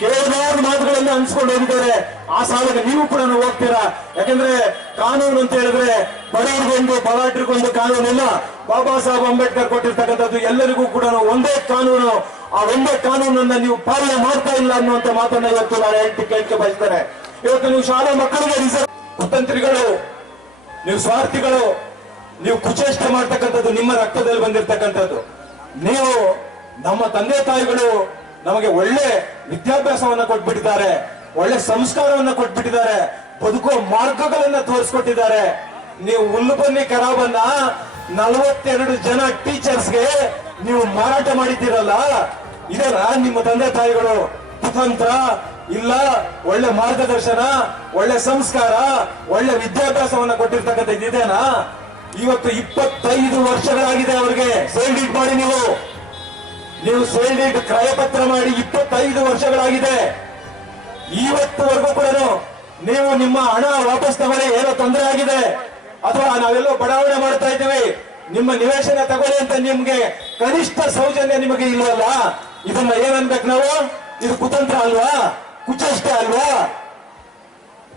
ಕೆಲವಾರು ಮಾತುಗಳನ್ನ ಅನ್ಸ್ಕೊಂಡು ಹೋಗಿದ್ದಾರೆ. ಆ ಸಾಲಿಗೆ ನೀವು ಕೂಡ ಹೋಗ್ತೀರಾ. ಯಾಕಂದ್ರೆ ಕಾನೂನು ಅಂತ ಹೇಳಿದ್ರೆ ಬಡವರಿಗೊಂದು, ಬಲಾಢ್ರಿಗೊಂದು ಕಾನೂನಿಲ್ಲ. ಬಾಬಾ ಸಾಹೇಬ್ ಅಂಬೇಡ್ಕರ್ ಕೊಟ್ಟಿರ್ತಕ್ಕಂಥದ್ದು ಎಲ್ಲರಿಗೂ ಕೂಡ ಒಂದೇ ಕಾನೂನು. ಆ ಒಂದೇ ಕಾನೂನನ್ನ ನೀವು ಪಾಲನೆ ಮಾಡ್ತಾ ಇಲ್ಲ ಅನ್ನುವಂತ ಮಾತನ್ನ ಇವತ್ತು ನಾನು ಕೇಳಕ್ಕೆ ಬಯಸ್ತೇನೆ. ಇವತ್ತು ನೀವು ಶಾಲಾ ಮಕ್ಕಳಿಗೆ ಕುತಂತ್ರಿಗಳು, ನೀವು ಸ್ವಾರ್ಥಿಗಳು, ನೀವು ಕುಚೇಷ್ಟೆ ಮಾಡ್ತಕ್ಕಂಥದ್ದು ನಿಮ್ಮ ರಕ್ತದಲ್ಲಿ ಬಂದಿರತಕ್ಕಂಥದ್ದು. ನೀವು, ನಮ್ಮ ತಂದೆ ತಾಯಿಗಳು ನಮಗೆ ಒಳ್ಳೆ ವಿದ್ಯಾಭ್ಯಾಸವನ್ನ ಕೊಟ್ಬಿಟ್ಟಿದ್ದಾರೆ, ಒಳ್ಳೆ ಸಂಸ್ಕಾರವನ್ನ ಕೊಟ್ಬಿಟ್ಟಿದ್ದಾರೆ, ಬದುಕುವ ಮಾರ್ಗಗಳನ್ನ ತೋರಿಸ್ಕೊಟ್ಟಿದ್ದಾರೆ. ನೀವು ಹುಲ್ಲು ಬನ್ನಿ ಖರಾಬನ್ನ 42 ಜನ ಟೀಚರ್ಸ್ಗೆ ನೀವು ಮಾರಾಟ ಮಾಡಿದ್ದೀರಲ್ಲ, ಇದರ ನಿಮ್ಮ ತಂದೆ ತಾಯಿಗಳು ಕುತಂತ್ರ ಇಲ್ಲ, ಒಳ್ಳೆ ಮಾರ್ಗದರ್ಶನ, ಒಳ್ಳೆ ಸಂಸ್ಕಾರ, ಒಳ್ಳೆ ವಿದ್ಯಾಭ್ಯಾಸವನ್ನ ಕೊಟ್ಟಿರ್ತಕ್ಕಂಥ ಇದೇನಾ? ಇವತ್ತು 25 ವರ್ಷಗಳಾಗಿದೆ ಅವರಿಗೆ ಸೇಲ್ ಡೀಡ್ ಮಾಡಿ, ನೀವು ಸೇಲ್ ಡೀಡ್ ಕ್ರಯಪತ್ರ ಮಾಡಿ 25 ವರ್ಷಗಳಾಗಿದೆ. ಇವತ್ತುವರೆಗೂ ಕೂಡ ನೀವು ನಿಮ್ಮ ಹಣ ವಾಪಸ್ ತಗೊಳ್ಳಿ, ಏನೋ ತೊಂದರೆ ಆಗಿದೆ ಅಥವಾ ನಾವೆಲ್ಲೋ ಬಡಾವಣೆ ಮಾಡ್ತಾ ಇದ್ದೀವಿ, ನಿಮ್ಮ ನಿವೇಶನ ತಗೊಳ್ಳಿ ಅಂತ ನಿಮ್ಗೆ ಕನಿಷ್ಠ ಸೌಜನ್ಯ ನಿಮಗೆ ಇಲ್ವಲ್ಲ? ಇದನ್ನ ಏನನ್ಬೇಕು ನಾವು? ಇದು ಕುತಂತ್ರ ಅಲ್ವಾ? ಕುಚೇಷ್ಟೆ ಅಲ್ವಾ?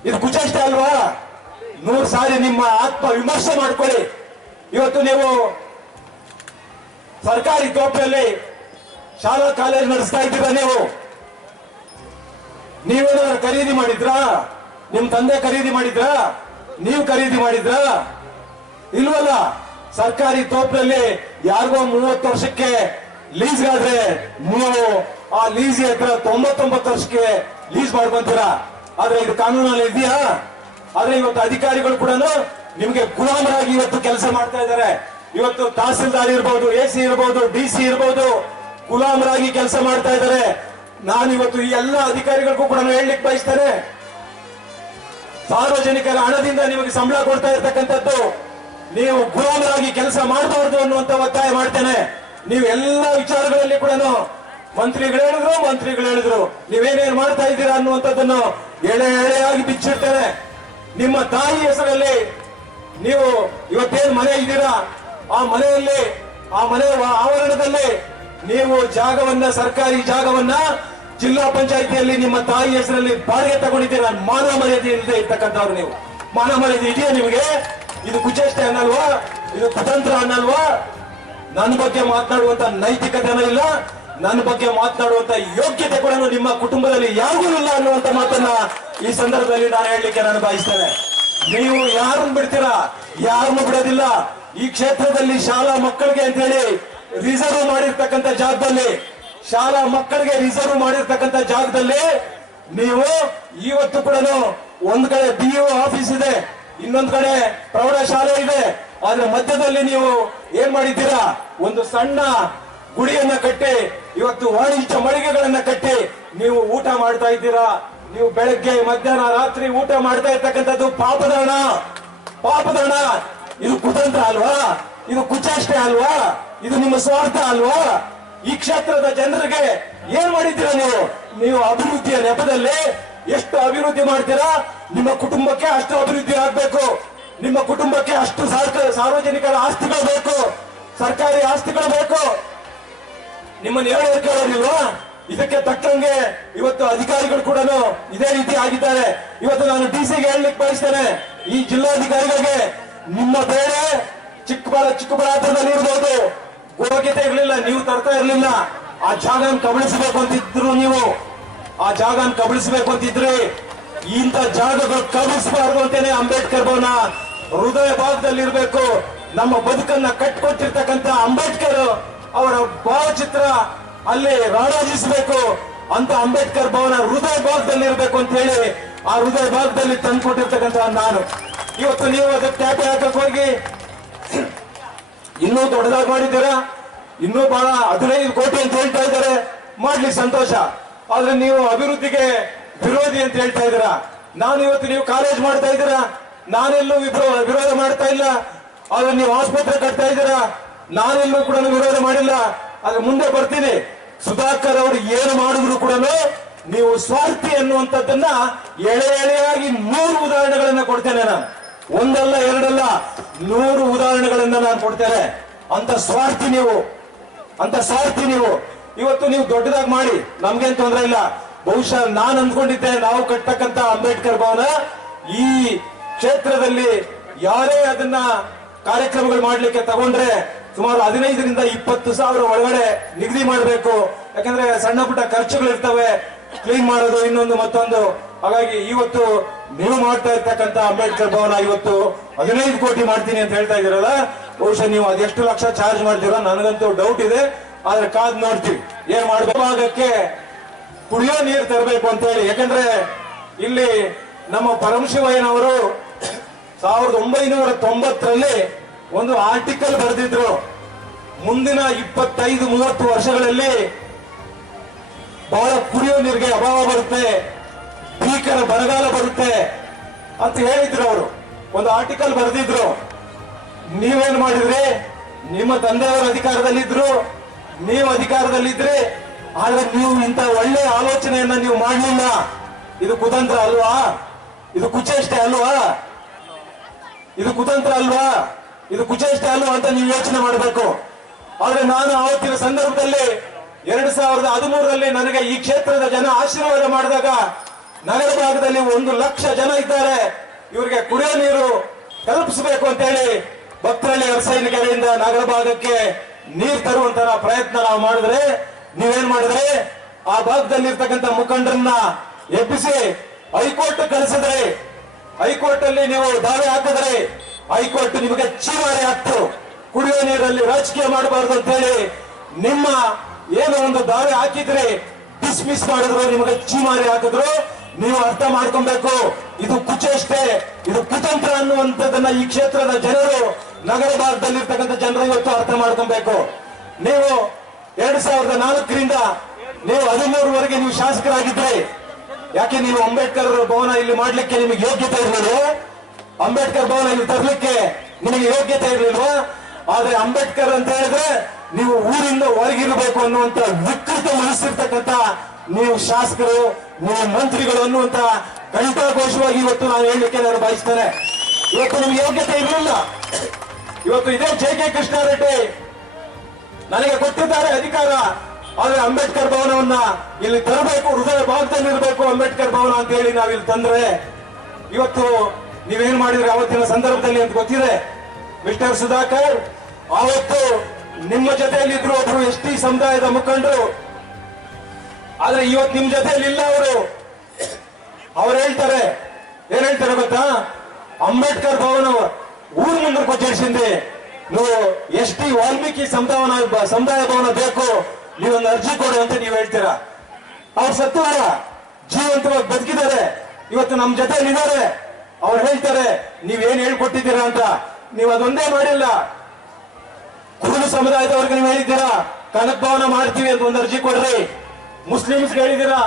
ಇದು ಕುಚೇಷ್ಟೆ ಅಲ್ವಾ? 100 ಸಾರಿ ನಿಮ್ಮ ಆತ್ಮ ವಿಮರ್ಶೆ ಮಾಡ್ಕೊಳ್ಳಿ. ಇವತ್ತು ನೀವು ಸರ್ಕಾರಿ ತೋಪಲ್ಲಿ ಶಾಲಾ ಕಾಲೇಜ್ ನಡೆಸ್ತಾ ಇದ್ದೀರಾ. ನೀವೇನಾದ್ರು ಖರೀದಿ ಮಾಡಿದ್ರಾ? ನಿಮ್ ತಂದೆ ಖರೀದಿ ಮಾಡಿದ್ರಾ? ನೀವು ಖರೀದಿ ಮಾಡಿದ್ರಾ? ಇಲ್ವಲ್ಲ. ಸರ್ಕಾರಿ ತೋಪಲ್ಲಿ ಯಾರಿಗೋ 30 ವರ್ಷಕ್ಕೆ ಲೀಸ್ಗಾದ್ರೆ ನೀವು ಆ ಲೀಸ್ ಹತ್ರ 99 ವರ್ಷಕ್ಕೆ ಲೀಸ್ ಮಾಡ್ಕೊಂತೀರಾ. ಆದ್ರೆ ಇದು ಕಾನೂನಲ್ಲಿ ಇದೆಯಾ? ಆದ್ರೆ ಇವತ್ತು ಅಧಿಕಾರಿಗಳು ಕೂಡ ನಿಮ್ಗೆ ಗುಲಾಮರಾಗಿ ಇವತ್ತು ಕೆಲಸ ಮಾಡ್ತಾ ಇದ್ದಾರೆ. ಇವತ್ತು ತಹಸೀಲ್ದಾರ್ ಇರ್ಬೋದು, AC ಇರ್ಬೋದು, DC ಇರ್ಬೋದು, ಗುಲಾಮರಾಗಿ ಕೆಲಸ ಮಾಡ್ತಾ ಇದ್ದಾರೆ. ನಾನು ಇವತ್ತು ಈ ಎಲ್ಲ ಅಧಿಕಾರಿಗಳಿಗೂ ಕೂಡ ಹೇಳಲಿಕ್ಕೆ ಬಯಸ್ತೇನೆ, ಸಾರ್ವಜನಿಕರ ಹಣದಿಂದ ನಿಮಗೆ ಸಂಬಳ ಕೊಡ್ತಾ ಇರ್ತಕ್ಕಂಥದ್ದು, ನೀವು ಗುಲಾಮರಾಗಿ ಕೆಲಸ ಮಾಡಬಾರದು ಅನ್ನುವಂತ ಒತ್ತಾಯ ಮಾಡ್ತೇನೆ. ನೀವು ಎಲ್ಲ ವಿಚಾರಗಳಲ್ಲಿ ಕೂಡ ಮಂತ್ರಿಗಳು ಹೇಳಿದ್ರು ನೀವೇನೇನ್ ಮಾಡ್ತಾ ಇದ್ದೀರಾ ಅನ್ನುವಂಥದ್ದನ್ನು ಎಳೆಯಾಗಿ ಬಿಚ್ಚಿಡ್ತೇನೆ. ನಿಮ್ಮ ತಾಯಿ ಹೆಸರಲ್ಲಿ ನೀವು ಇವತ್ತೇನು ಮನೆ ಇದ್ದೀರಾ, ಆ ಮನೆಯಲ್ಲಿ, ಆ ಮನೆ ಆವರಣದಲ್ಲಿ ನೀವು ಜಾಗವನ್ನ, ಸರ್ಕಾರಿ ಜಾಗವನ್ನ ಜಿಲ್ಲಾ ಪಂಚಾಯಿತಿಯಲ್ಲಿ ನಿಮ್ಮ ತಾಯಿ ಹೆಸರಲ್ಲಿ ಬಾಡಿಗೆ ತಗೊಂಡಿದ್ದೀರಾ. ಮಾನ ಮರ್ಯಾದೆ ಇಲ್ಲದೆ ಇರ್ತಕ್ಕಂಥವ್ರು ನೀವು. ಮಾನ ಮರ್ಯಾದೆ ಇದೆಯಾ ನಿಮಗೆ? ಇದು ಕುಚೇಷ್ಟೆ ಅನ್ನಲ್ವಾ? ಇದು ಕುತಂತ್ರ ಅನ್ನಲ್ವಾ? ನನ್ನ ಬಗ್ಗೆ ಮಾತನಾಡುವಂತ ನೈತಿಕತೆನೂ ಇಲ್ಲ, ನನ್ನ ಬಗ್ಗೆ ಮಾತನಾಡುವಂತ ಯೋಗ್ಯತೆ ಕೂಡ ನಿಮ್ಮ ಕುಟುಂಬದಲ್ಲಿ ಯಾರಿಗೂ ಇಲ್ಲ ಅನ್ನುವಂತ ಮಾತನ್ನ ಈ ಸಂದರ್ಭದಲ್ಲಿ ನಾನು ಹೇಳಲಿಕ್ಕೆ ನಾನು ಬಯಸ್ತೇನೆ. ನೀವು ಯಾರನ್ನು ಬಿಡ್ತೀರಾ? ಯಾರನ್ನು ಬಿಡೋದಿಲ್ಲ. ಈ ಕ್ಷೇತ್ರದಲ್ಲಿ ಶಾಲಾ ಮಕ್ಕಳಿಗೆ ಅಂತ ಹೇಳಿ ರಿಸರ್ವ್ ಮಾಡಿರ್ತಕ್ಕಂಥ ಜಾಗದಲ್ಲಿ, ಶಾಲಾ ಮಕ್ಕಳಿಗೆ ರಿಸರ್ವ್ ಮಾಡಿರ್ತಕ್ಕಂಥ ಜಾಗದಲ್ಲಿ ನೀವು ಇವತ್ತು ಕೂಡ ಒಂದ್ ಕಡೆ BO ಆಫೀಸ್ ಇದೆ, ಇನ್ನೊಂದ್ ಕಡೆ ಪ್ರೌಢಶಾಲೆ ಇದೆ. ಆದ್ರೆ ಮಧ್ಯದಲ್ಲಿ ನೀವು ಏನ್ ಮಾಡಿದ್ದೀರಾ? ಒಂದು ಸಣ್ಣ ಗುಡಿಯನ್ನ ಕಟ್ಟಿ, ಇವತ್ತು ವಾಣಿಜ್ಯ ಮಳಿಗೆಗಳನ್ನ ಕಟ್ಟಿ ನೀವು ಊಟ ಮಾಡ್ತಾ ಇದ್ದೀರಾ. ನೀವು ಬೆಳಗ್ಗೆ, ಮಧ್ಯಾಹ್ನ, ರಾತ್ರಿ ಊಟ ಮಾಡ್ತಾ ಇರ್ತಕ್ಕಂಥದ್ದು ಪಾಪದ ಹಣ. ಇದು ಕುತಂತ್ರ ಅಲ್ವಾ? ಇದು ಕುಚೇಷ್ಟೆ ಅಲ್ವಾ? ಇದು ನಿಮ್ಮ ಸ್ವಾರ್ಥ ಅಲ್ವಾ? ಈ ಕ್ಷೇತ್ರದ ಜನರಿಗೆ ಏನ್ ಮಾಡಿದ್ದೀರಾ ನೀವು ಅಭಿವೃದ್ಧಿಯ ನೆಪದಲ್ಲಿ ಎಷ್ಟು ಅಭಿವೃದ್ಧಿ ಮಾಡ್ತೀರಾ? ನಿಮ್ಮ ಕುಟುಂಬಕ್ಕೆ ಅಷ್ಟು ಅಭಿವೃದ್ಧಿ ಆಗ್ಬೇಕು. ನಿಮ್ಮ ಕುಟುಂಬಕ್ಕೆ ಅಷ್ಟು ಸಾರ್ವಜನಿಕರ ಆಸ್ತಿಗಳು ಬೇಕು, ಸರ್ಕಾರಿ ಆಸ್ತಿಗಳು ಬೇಕು. ನಿಮ್ಮನ್ನು ಹೇಳೋದು ಕೇಳೋದಿಲ್ವಾ? ಇದಕ್ಕೆ ತಕ್ಕಂಗೆ ಇವತ್ತು ಅಧಿಕಾರಿಗಳು ಕೂಡ ಇದೇ ರೀತಿ ಆಗಿದ್ದಾರೆ. ಇವತ್ತು ನಾನು DC-ಗೆ ಹೇಳಲಿಕ್ಕೆ ಬಯಸ್ತೇನೆ, ಈ ಜಿಲ್ಲಾಧಿಕಾರಿಗಳಿಗೆ ನಿಮ್ಮ ಬೇರೆ ಚಿಕ್ಕಬಳ್ಳಾಪುರದಲ್ಲಿ ಇರ್ಬೋದು, ಯೋಗ್ಯತೆ ಇರಲಿಲ್ಲ, ನೀವು ತರ್ತಾ ಇರಲಿಲ್ಲ. ಆ ಜಾಗನ ಕಬಳಿಸಬೇಕು ಅಂತಿದ್ರು, ನೀವು ಆ ಜಾಗನ ಕಬಳಿಸಬೇಕು ಅಂತಿದ್ರಿ. ಇಂಥ ಜಾಗಗಳು ಕಬಳಿಸಬಾರದು ಅಂತೇನೆ ಅಂಬೇಡ್ಕರ್ ಭವನ ಹೃದಯ ಭಾಗದಲ್ಲಿ ಇರಬೇಕು. ನಮ್ಮ ಬದುಕನ್ನ ಕಟ್ಕೊಟ್ಟಿರ್ತಕ್ಕಂಥ ಅಂಬೇಡ್ಕರ್ ಅವರ ಭಾವಚಿತ್ರ ಅಲ್ಲಿ ರಾರಾಜಿಸಬೇಕು ಅಂತ ಅಂಬೇಡ್ಕರ್ ಭವನ ಹೃದಯ ಭಾಗದಲ್ಲಿ ಇರಬೇಕು ಅಂತ ಹೇಳಿ ಆ ಹೃದಯ ಭಾಗದಲ್ಲಿ ತಂದ್ಕೊಟ್ಟಿರ್ತಕ್ಕಂಥ ನಾನು. ಇವತ್ತು ನೀವು ಅದಕ್ಕೆ ಟ್ಯಾಪೆ ಹಾಕಕ್ ಹೋಗಿ ಇನ್ನೂ ದೊಡ್ಡದಾಗಿ ಮಾಡಿದ್ದೀರಾ. ಇನ್ನೂ ಬಹಳ 15 ಕೋಟಿ ಅಂತ ಹೇಳ್ತಾ ಇದ್ದಾರೆ. ಮಾಡ್ಲಿ, ಸಂತೋಷ. ಆದ್ರೆ ನೀವು ಅಭಿವೃದ್ಧಿಗೆ ವಿರೋಧಿ ಅಂತ ಹೇಳ್ತಾ ಇದ್ದೀರಾ. ನಾನು ಇವತ್ತು ನೀವು ಕಾಲೇಜ್ ಮಾಡ್ತಾ ಇದ್ದೀರಾ, ನಾನೆಲ್ಲೂ ವಿರೋಧ ಮಾಡ್ತಾ ಇಲ್ಲ. ಆದ್ರೆ ನೀವು ಆಸ್ಪತ್ರೆ ಕಟ್ತಾ ಇದ್ದೀರಾ, ನಾನೆಲ್ಲೂ ಕೂಡ ವಿರೋಧ ಮಾಡಿಲ್ಲ. ಆದ್ರೆ ಮುಂದೆ ಬರ್ತೀನಿ. ಸುಧಾಕರ್ ಅವರು ಏನು ಮಾಡಿದ್ರು ಕೂಡ ನೀವು ಸ್ವಾರ್ಥಿ ಅನ್ನುವಂಥದ್ದನ್ನ ಎಳೆಯಾಗಿ 100 ಉದಾಹರಣೆಗಳನ್ನ ಕೊಡ್ತೇನೆ. ನಾನು ಒಂದಲ್ಲ ಎರಡಲ್ಲ 100 ಉದಾಹರಣೆಗಳನ್ನ ನಾನು ಕೊಡ್ತೇನೆ. ಅಂತ ಸ್ವಾರ್ಥಿ ನೀವು. ಇವತ್ತು ನೀವು ದೊಡ್ಡದಾಗಿ ಮಾಡಿ, ನಮ್ಗೇನ್ ತೊಂದರೆ ಇಲ್ಲ. ಬಹುಶಃ ನಾನು ಅಂದ್ಕೊಂಡಿದ್ದೆ, ನಾವು ಕಟ್ಟತಕ್ಕಂತ ಅಂಬೇಡ್ಕರ್ ಭವನ ಈ ಕ್ಷೇತ್ರದಲ್ಲಿ ಯಾರೇ ಅದನ್ನ ಕಾರ್ಯಕ್ರಮಗಳು ಮಾಡ್ಲಿಕ್ಕೆ ತಗೊಂಡ್ರೆ ಸುಮಾರು 15ರಿಂದ 20 ಸಾವಿರ ಒಳಗಡೆ ನಿಗದಿ ಮಾಡಬೇಕು. ಯಾಕಂದ್ರೆ ಸಣ್ಣ ಪುಟ್ಟ ಖರ್ಚುಗಳು ಇರ್ತವೆ, ಕ್ಲೀನ್ ಮಾಡೋದು, ಇನ್ನೊಂದು ಮತ್ತೊಂದು. ಹಾಗಾಗಿ ಇವತ್ತು ನೀವು ಮಾಡ್ತಾ ಇರ್ತಕ್ಕಂಥ ಅಂಬೇಡ್ಕರ್ ಭವನ ಇವತ್ತು 15 ಕೋಟಿ ಮಾಡ್ತೀನಿ ಅಂತ ಹೇಳ್ತಾ ಇದ್ದೀರಲ್ಲ, ಬಹುಶಃ ನೀವು ಅದೆಷ್ಟು ಲಕ್ಷ ಚಾರ್ಜ್ ಮಾಡ್ತೀರೋ ನನಗಂತೂ ಡೌಟ್ ಇದೆ. ಆದ್ರೆ ಕಾದ್ ನೋಡ್ತೀವಿ ಏನ್ ಮಾಡ್ಬೇಕು. ಭಾಗಕ್ಕೆ ಕುಡಿಯೋ ನೀರು ತರಬೇಕು ಅಂತ ಹೇಳಿ, ಯಾಕಂದ್ರೆ ಇಲ್ಲಿ ನಮ್ಮ ಪರಮಶಿವಯ್ಯನವರು 1990ರಲ್ಲಿ ಒಂದು ಆರ್ಟಿಕಲ್ ಬರೆದಿದ್ರು. ಮುಂದಿನ 25-30 ವರ್ಷಗಳಲ್ಲಿ ಬಹಳ ಕುಡಿಯೋ ನೀರಿಗೆ ಅಭಾವ ಬರುತ್ತೆ, ಭೀಕರ ಬರಗಾಲ ಬರುತ್ತೆ ಅಂತ ಹೇಳಿದ್ರು. ಅವರು ಒಂದು ಆರ್ಟಿಕಲ್ ಬರೆದಿದ್ರು. ನೀವೇನ್ ಮಾಡಿದ್ರಿ? ನಿಮ್ಮ ತಂದೆಯವರ ಅಧಿಕಾರದಲ್ಲಿದ್ರು, ನೀವು ಅಧಿಕಾರದಲ್ಲಿದ್ರೆ, ಆದ್ರೆ ನೀವು ಇಂಥ ಒಳ್ಳೆ ಆಲೋಚನೆಯನ್ನ ನೀವು ಮಾಡಲಿಲ್ಲ. ಇದು ಕುತಂತ್ರ ಅಲ್ವಾ? ಇದು ಕುಚೇಷ್ಟೆ ಅಲ್ವಾ? ಇದು ಕುತಂತ್ರ ಅಲ್ವಾ? ಇದು ಕುಚೇಷ್ಟೆ ಅಲ್ವಾ ಅಂತ ನೀವು ಯೋಚನೆ ಮಾಡಬೇಕು. ಆದ್ರೆ ನಾನು ಆವತ್ತಿನ ಸಂದರ್ಭದಲ್ಲಿ 2013ರಲ್ಲಿ ನನಗೆ ಈ ಕ್ಷೇತ್ರದ ಜನ ಆಶೀರ್ವಾದ ಮಾಡಿದಾಗ ನಗರ ಭಾಗದಲ್ಲಿ 1,00,000 ಜನ ಇದ್ದಾರೆ, ಇವರಿಗೆ ಕುಡಿಯೋ ನೀರು ತಲುಪಿಸಬೇಕು ಅಂತ ಹೇಳಿ ಭಕ್ತರಳ್ಳಿ ಅರಸೈನ ಕೆರೆಯಿಂದ ನಗರ ಭಾಗಕ್ಕೆ ನೀರು ತರುವಂತ ಪ್ರಯತ್ನ ನಾವು ಮಾಡಿದ್ರೆ ನೀವೇನ್ ಮಾಡಿದ್ರೆ ಆ ಭಾಗದಲ್ಲಿ ಇರ್ತಕ್ಕಂಥ ಮುಖಂಡರನ್ನ ಎಬ್ಬಿಸಿ ಹೈಕೋರ್ಟ್ ಕಳಿಸಿದ್ರೆ, ಹೈಕೋರ್ಟ್ ಅಲ್ಲಿ ನೀವು ದಾವೆ ಹಾಕಿದ್ರೆ ಹೈಕೋರ್ಟ್ ನಿಮಗೆ ಚೀಮಾರಿ ಹಾಕ್ತು. ಕುಡಿಯುವ ನೀರಲ್ಲಿ ರಾಜಕೀಯ ಮಾಡಬಾರದು ಅಂತ ಹೇಳಿ ನಿಮ್ಮ ಏನೋ ಒಂದು ದಾವೆ ಹಾಕಿದ್ರೆ ಡಿಸ್ಮಿಸ್ ಮಾಡಿದ್ರು, ನಿಮಗೆ ಚೀಮಾರಿ ಹಾಕಿದ್ರು. ನೀವು ಅರ್ಥ ಮಾಡ್ಕೊಬೇಕು, ಇದು ಕುಚೇಷ್ಟೆ, ಇದು ಕುತಂತ್ರ ಅನ್ನುವಂಥದ್ದನ್ನ ಈ ಕ್ಷೇತ್ರದ ಜನರು, ನಗರ ಭಾಗದಲ್ಲಿರ್ತಕ್ಕಂಥ ಜನರು ಇವತ್ತು ಅರ್ಥ ಮಾಡ್ಕೊಬೇಕು. ನೀವು 2004ರಿಂದ ನೀವು 13ವರೆಗೆ ನೀವು ಶಾಸಕರಾಗಿದ್ರಿ. ಯಾಕೆ ನೀವು ಅಂಬೇಡ್ಕರ್ ಭವನ ಇಲ್ಲಿ ಮಾಡ್ಲಿಕ್ಕೆ ನಿಮಗೆ ಯೋಗ್ಯತೆ ಇರಲಿಲ್ಲ? ಅಂಬೇಡ್ಕರ್ ಭವನ ಇಲ್ಲಿ ತರಲಿಕ್ಕೆ ನಿಮಗೆ ಯೋಗ್ಯತೆ ಇರಲಿಲ್ವಾ? ಆದ್ರೆ ಅಂಬೇಡ್ಕರ್ ಅಂತ ಹೇಳಿದ್ರೆ ನೀವು ಊರಿಂದ ಹೊರಗಿರಬೇಕು ಅನ್ನುವಂತ ವಿಕೃತ ಮನಸ್ಸಿರ್ತಕ್ಕಂಥ ನೀವು ಶಾಸಕರು, ನೀವು ಮಂತ್ರಿಗಳು ಅನ್ನುವಂತ ಘಂಟಾಘೋಷವಾಗಿ ಇವತ್ತು ನಾನು ಹೇಳಲಿಕ್ಕೆ ನಾನು ಬಯಸ್ತೇನೆ. ಇವತ್ತು ನಿಮ್ಗೆ ಯೋಗ್ಯತೆ ಇರಲಿಲ್ಲ. ಇವತ್ತು ಇದೇ ಜೆ.ಕೆ. ಕೃಷ್ಣಾರೆಡ್ಡಿ ನನಗೆ ಕೊಟ್ಟಿದ್ದಾರೆ ಅಧಿಕಾರ, ಆದ್ರೆ ಅಂಬೇಡ್ಕರ್ ಭವನವನ್ನ ಇಲ್ಲಿ ತರಬೇಕು, ಹೃದಯ ಭಾಗದಲ್ಲಿ ಇರಬೇಕು ಅಂಬೇಡ್ಕರ್ ಭವನ ಅಂತ ಹೇಳಿ ನಾವಿಲ್ಲಿ ತಂದ್ರೆ ಇವತ್ತು ನೀವೇನ್ ಮಾಡಿದ್ರಿ ಅವತ್ತಿನ ಸಂದರ್ಭದಲ್ಲಿ ಅಂತ ಗೊತ್ತಿದೆ. ಮಿಸ್ಟರ್ ಸುಧಾಕರ್ ಆವತ್ತು ನಿಮ್ಮ ಜೊತೆಯಲ್ಲಿದ್ರು ಒಬ್ರು ಎಸ್.ಟಿ. ಸಮುದಾಯದ ಮುಖಂಡರು, ಆದ್ರೆ ಇವತ್ತು ನಿಮ್ ಜೊತೆಯಲ್ಲಿ ಇಲ್ಲ. ಅವ್ರು ಹೇಳ್ತಾರೆ, ಏನ್ ಹೇಳ್ತಾರೆ ಗೊತ್ತಾ? ಅಂಬೇಡ್ಕರ್ ಭವನ ಊರು ಮುಂದೆ ಕೊಚ್ಚಿಡಿಸಿಂದೆ, ನೀವು ಎಸ್.ಟಿ. ವಾಲ್ಮೀಕಿ ಸಮುದಾಯ ಭವನ ಬೇಕು, ನೀವೊಂದು ಅರ್ಜಿ ಕೊಡು ಅಂತ ನೀವು ಹೇಳ್ತೀರಾ. ಅವ್ರು ಸತ್ತವರ ಜೀವಂತವಾಗಿ ಬದುಕಿದ್ದಾರೆ, ಇವತ್ತು ನಮ್ಮ ಜೊತೆಯಲ್ಲಿ ಇದ್ದಾರೆ. ಅವ್ರು ಹೇಳ್ತಾರೆ ನೀವೇನ್ ಹೇಳ್ಕೊಟ್ಟಿದ್ದೀರಾ ಅಂತ. ನೀವು ಅದೊಂದೇ ಮಾಡಿಲ್ಲ, ಕುರುಬ ಸಮುದಾಯದವ್ರಿಗೆ ನೀವು ಹೇಳಿದ್ದೀರಾ ಕನಕ ಭವನ ಮಾಡ್ತೀವಿ ಅಂತ ಒಂದು ಅರ್ಜಿ ಕೊಡ್ರಿ. ಮುಸ್ಲಿಮ್ಸ್ಗೆ ಹೇಳಿದ್ದೀರಾ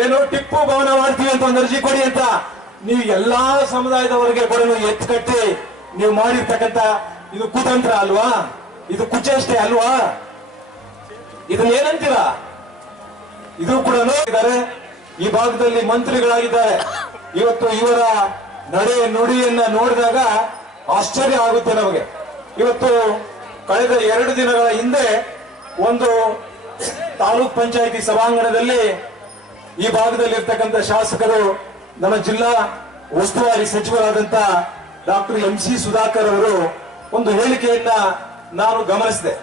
ಏನು ಟಿಪ್ಪು ಭವನ ಮಾಡ್ತೀವಿ ಅಂತ ಒಂದು ಅರ್ಜಿ ಕೊಡಿ ಅಂತ. ನೀವು ಎಲ್ಲಾ ಸಮುದಾಯದವರಿಗೆ ಕೂಡ ಎತ್ತು ಕಟ್ಟಿ ನೀವು ಮಾಡಿರ್ತಕ್ಕಂಥ ಇದು ಕುತಂತ್ರ ಅಲ್ವಾ? ಇದು ಕುಚೇಷ್ಟೆ ಅಲ್ವಾ? ಇದನ್ನ ಏನಂತೀರಾ? ಇದು ಕೂಡ ಇದ್ದಾರೆ, ಈ ಭಾಗದಲ್ಲಿ ಮಂತ್ರಿಗಳಾಗಿದ್ದಾರೆ. ಇವತ್ತು ಇವರ ನಡೆ ನುಡಿಯನ್ನ ನೋಡಿದಾಗ ಆಶ್ಚರ್ಯ ಆಗುತ್ತೆ ನಮಗೆ. ಇವತ್ತು ಕಳೆದ 2 ದಿನಗಳ ಹಿಂದೆ ಒಂದು ತಾಲೂಕ್ ಪಂಚಾಯಿತಿ ಸಭಾಂಗಣದಲ್ಲಿ ಈ ಭಾಗದಲ್ಲಿ ಇರ್ತಕ್ಕಂಥ ಶಾಸಕರು, ನಮ್ಮ ಜಿಲ್ಲಾ ಉಸ್ತುವಾರಿ ಸಚಿವರಾದಂತ ಡಾಕ್ಟರ್ ಎಂ.ಸಿ. ಸುಧಾಕರ್ ಅವರು ಒಂದು ಹೇಳಿಕೆಯನ್ನ ನಾನು ಗಮನಿಸಿದೆ.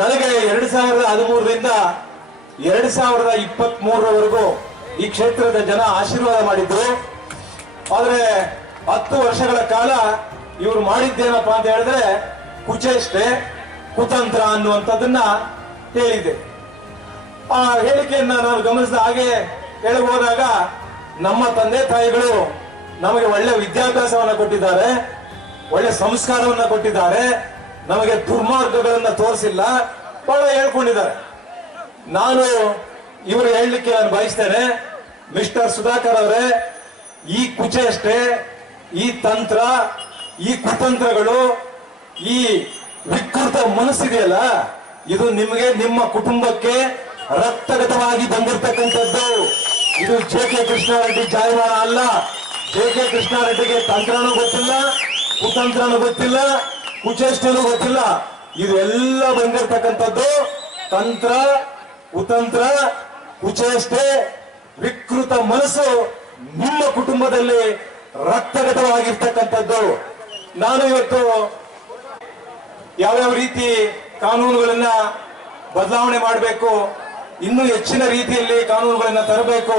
ನನಗೆ 2013ರಿಂದ 2023ರವರೆಗೂ ಈ ಕ್ಷೇತ್ರದ ಜನ ಆಶೀರ್ವಾದ ಮಾಡಿದ್ರು. ಆದ್ರೆ 10 ವರ್ಷಗಳ ಕಾಲ ಇವರು ಮಾಡಿದ್ದೇನಪ್ಪಾ ಅಂತ ಹೇಳಿದ್ರೆ ಕುಚೇಷ್ಟೆ, ಕುತಂತ್ರ ಅನ್ನುವಂಥದ್ದನ್ನ ಹೇಳಿದೆ. ಆ ಹೇಳಿಕೆಯನ್ನ ನಾನು ಗಮನಿಸಿದ ಹಾಗೆ ಹೋದಾಗ ನಮ್ಮ ತಂದೆ ತಾಯಿಗಳು ನಮಗೆ ಒಳ್ಳೆ ವಿದ್ಯಾಭ್ಯಾಸವನ್ನ ಕೊಟ್ಟಿದ್ದಾರೆ, ಒಳ್ಳೆ ಸಂಸ್ಕಾರವನ್ನ ಕೊಟ್ಟಿದ್ದಾರೆ, ನಮಗೆ ದುರ್ಮಾರ್ಗಗಳನ್ನ ತೋರಿಸಿಲ್ಲ, ಬಹಳ ಹೇಳ್ಕೊಂಡಿದ್ದಾರೆ. ನಾನು ಇವರು ಹೇಳಲಿಕ್ಕೆ ನಾನು ಬಯಸ್ತೇನೆ, ಮಿಸ್ಟರ್ ಸುಧಾಕರ್ ಅವರೇ, ಈ ಕುಚೇಷ್ಟೆ, ಈ ತಂತ್ರ, ಈ ಕುತಂತ್ರಗಳು, ಈ ವಿಕೃತ ಮನಸ್ಸಿದೆಯಲ್ಲ, ಇದು ನಿಮಗೆ, ನಿಮ್ಮ ಕುಟುಂಬಕ್ಕೆ ರಕ್ತಗತವಾಗಿ ಬಂದಿರತಕ್ಕಂಥದ್ದು. ಇದು ಜೆ.ಕೆ. ಕೃಷ್ಣಾರೆಡ್ಡಿ ಜಾಯಮಾನ ಅಲ್ಲ. ಜೆ.ಕೆ. ಕೃಷ್ಣಾರೆಡ್ಡಿಗೆ ತಂತ್ರನೂ ಗೊತ್ತಿಲ್ಲ, ಕುತಂತ್ರನೂ ಗೊತ್ತಿಲ್ಲ, ಕುಚೇಷ್ಟನೂ ಗೊತ್ತಿಲ್ಲ. ಇದು ಎಲ್ಲ ಬಂದಿರತಕ್ಕಂಥದ್ದು ತಂತ್ರ, ಕುತಂತ್ರ, ಕುಚೇಷ್ಟೆ, ವಿಕೃತ ಮನಸ್ಸು ನಿಮ್ಮ ಕುಟುಂಬದಲ್ಲಿ ರಕ್ತಗತವಾಗಿರ್ತಕ್ಕಂಥದ್ದು. ನಾನು ಇವತ್ತು ಯಾವ್ಯಾವ ರೀತಿ ಕಾನೂನುಗಳನ್ನ ಬದಲಾವಣೆ ಮಾಡಬೇಕು, ಇನ್ನೂ ಹೆಚ್ಚಿನ ರೀತಿಯಲ್ಲಿ ಕಾನೂನುಗಳನ್ನ ತರಬೇಕು,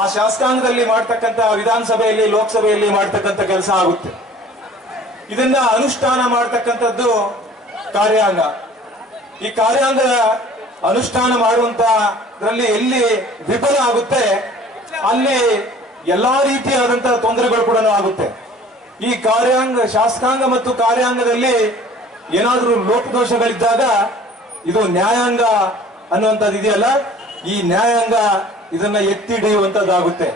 ಆ ಶಾಸಕಾಂಗದಲ್ಲಿ ಮಾಡ್ತಕ್ಕಂಥ, ವಿಧಾನಸಭೆಯಲ್ಲಿ ಲೋಕಸಭೆಯಲ್ಲಿ ಮಾಡ್ತಕ್ಕಂಥ ಕೆಲಸ ಆಗುತ್ತೆ. ಇದನ್ನ ಅನುಷ್ಠಾನ ಮಾಡ್ತಕ್ಕಂಥದ್ದು ಕಾರ್ಯಾಂಗ. ಈ ಕಾರ್ಯಾಂಗದ ಅನುಷ್ಠಾನ ಮಾಡುವಂತದ್ರಲ್ಲಿ ಎಲ್ಲಿ ವಿಫಲ ಆಗುತ್ತೆ ಅಲ್ಲಿ ಎಲ್ಲಾ ರೀತಿಯಾದಂತಹ ತೊಂದರೆಗಳು ಕೂಡ ಆಗುತ್ತೆ. ಈ ಕಾರ್ಯಾಂಗ, ಶಾಸಕಾಂಗ ಮತ್ತು ಕಾರ್ಯಾಂಗದಲ್ಲಿ ಏನಾದ್ರೂ ಲೋಪದೋಷಗಳಿದ್ದಾಗ ಇದು ನ್ಯಾಯಾಂಗ ಅನ್ನುವಂಥದ್ದು ಇದೆಯಲ್ಲ, ಈ ನ್ಯಾಯಾಂಗ ಇದನ್ನ ಎತ್ತಿ ಹಿಡಿಯುವಂತದ್ದಾಗುತ್ತೆ.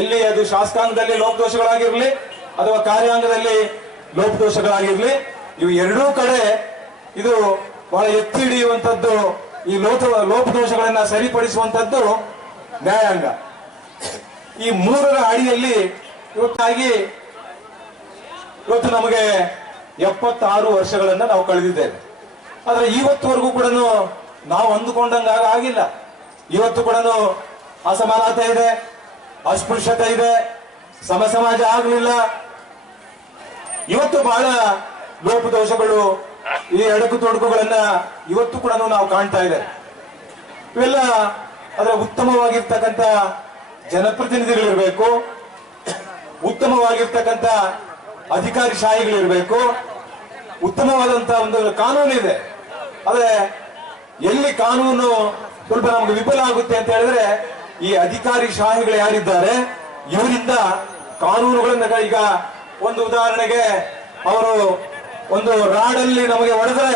ಎಲ್ಲಿ ಅದು ಶಾಸಕಾಂಗದಲ್ಲಿ ಲೋಪದೋಷಗಳಾಗಿರ್ಲಿ ಅಥವಾ ಕಾರ್ಯಾಂಗದಲ್ಲಿ ಲೋಪದೋಷಗಳಾಗಿರ್ಲಿ, ಇವು ಎರಡೂ ಕಡೆ ಇದು ಬಹಳ ಎತ್ತಿ ಹಿಡಿಯುವಂತದ್ದು, ಈ ಲೋಪದೋಷಗಳನ್ನ ಸರಿಪಡಿಸುವಂತದ್ದು ನ್ಯಾಯಾಂಗ. ಈ 3ರ ಅಡಿಯಲ್ಲಿ ಇವತ್ತಾಗಿ ಇವತ್ತು ನಮಗೆ 76 ವರ್ಷಗಳನ್ನ ನಾವು ಕಳೆದಿದ್ದೇವೆ. ಆದ್ರೆ ಇವತ್ತುವರೆಗೂ ಕೂಡ ನಾವು ಅಂದುಕೊಂಡಂಗ ಆಗಿಲ್ಲ. ಇವತ್ತು ಕೂಡ ಅಸಮಾನತೆ ಇದೆ, ಅಸ್ಪೃಶ್ಯತೆ ಇದೆ, ಸಮಾಜ ಆಗಲಿಲ್ಲ. ಇವತ್ತು ಬಹಳ ಲೋಪದೋಷಗಳು, ಈ ಅಡಕು ತೊಡಕುಗಳನ್ನ ಇವತ್ತು ಕೂಡ ನಾವು ಕಾಣ್ತಾ ಇದ್ದೇವೆ. ಇವೆಲ್ಲ ಅದರ ಉತ್ತಮವಾಗಿರ್ತಕ್ಕಂಥ ಜನಪ್ರತಿನಿಧಿಗಳಿರ್ಬೇಕು, ಉತ್ತಮವಾಗಿರ್ತಕ್ಕಂಥ ಅಧಿಕಾರಿಶಾಹಿಗಳಿರ್ಬೇಕು, ಉತ್ತಮವಾದಂತ ಒಂದು ಕಾನೂನು ಇದೆ. ಆದ್ರೆ ಎಲ್ಲಿ ಕಾನೂನು ಸ್ವಲ್ಪ ನಮ್ಗೆ ವಿಫಲ ಆಗುತ್ತೆ ಅಂತ ಹೇಳಿದ್ರೆ ಈ ಅಧಿಕಾರಿಶಾಹಿಗಳು ಯಾರಿದ್ದಾರೆ ಇವರಿಂದ ಕಾನೂನುಗಳನ್ನ, ಈಗ ಒಂದು ಉದಾಹರಣೆಗೆ ಅವರು ಒಂದು ರಾಡಲ್ಲಿ ನಮಗೆ ಹೊಡೆದ್ರೆ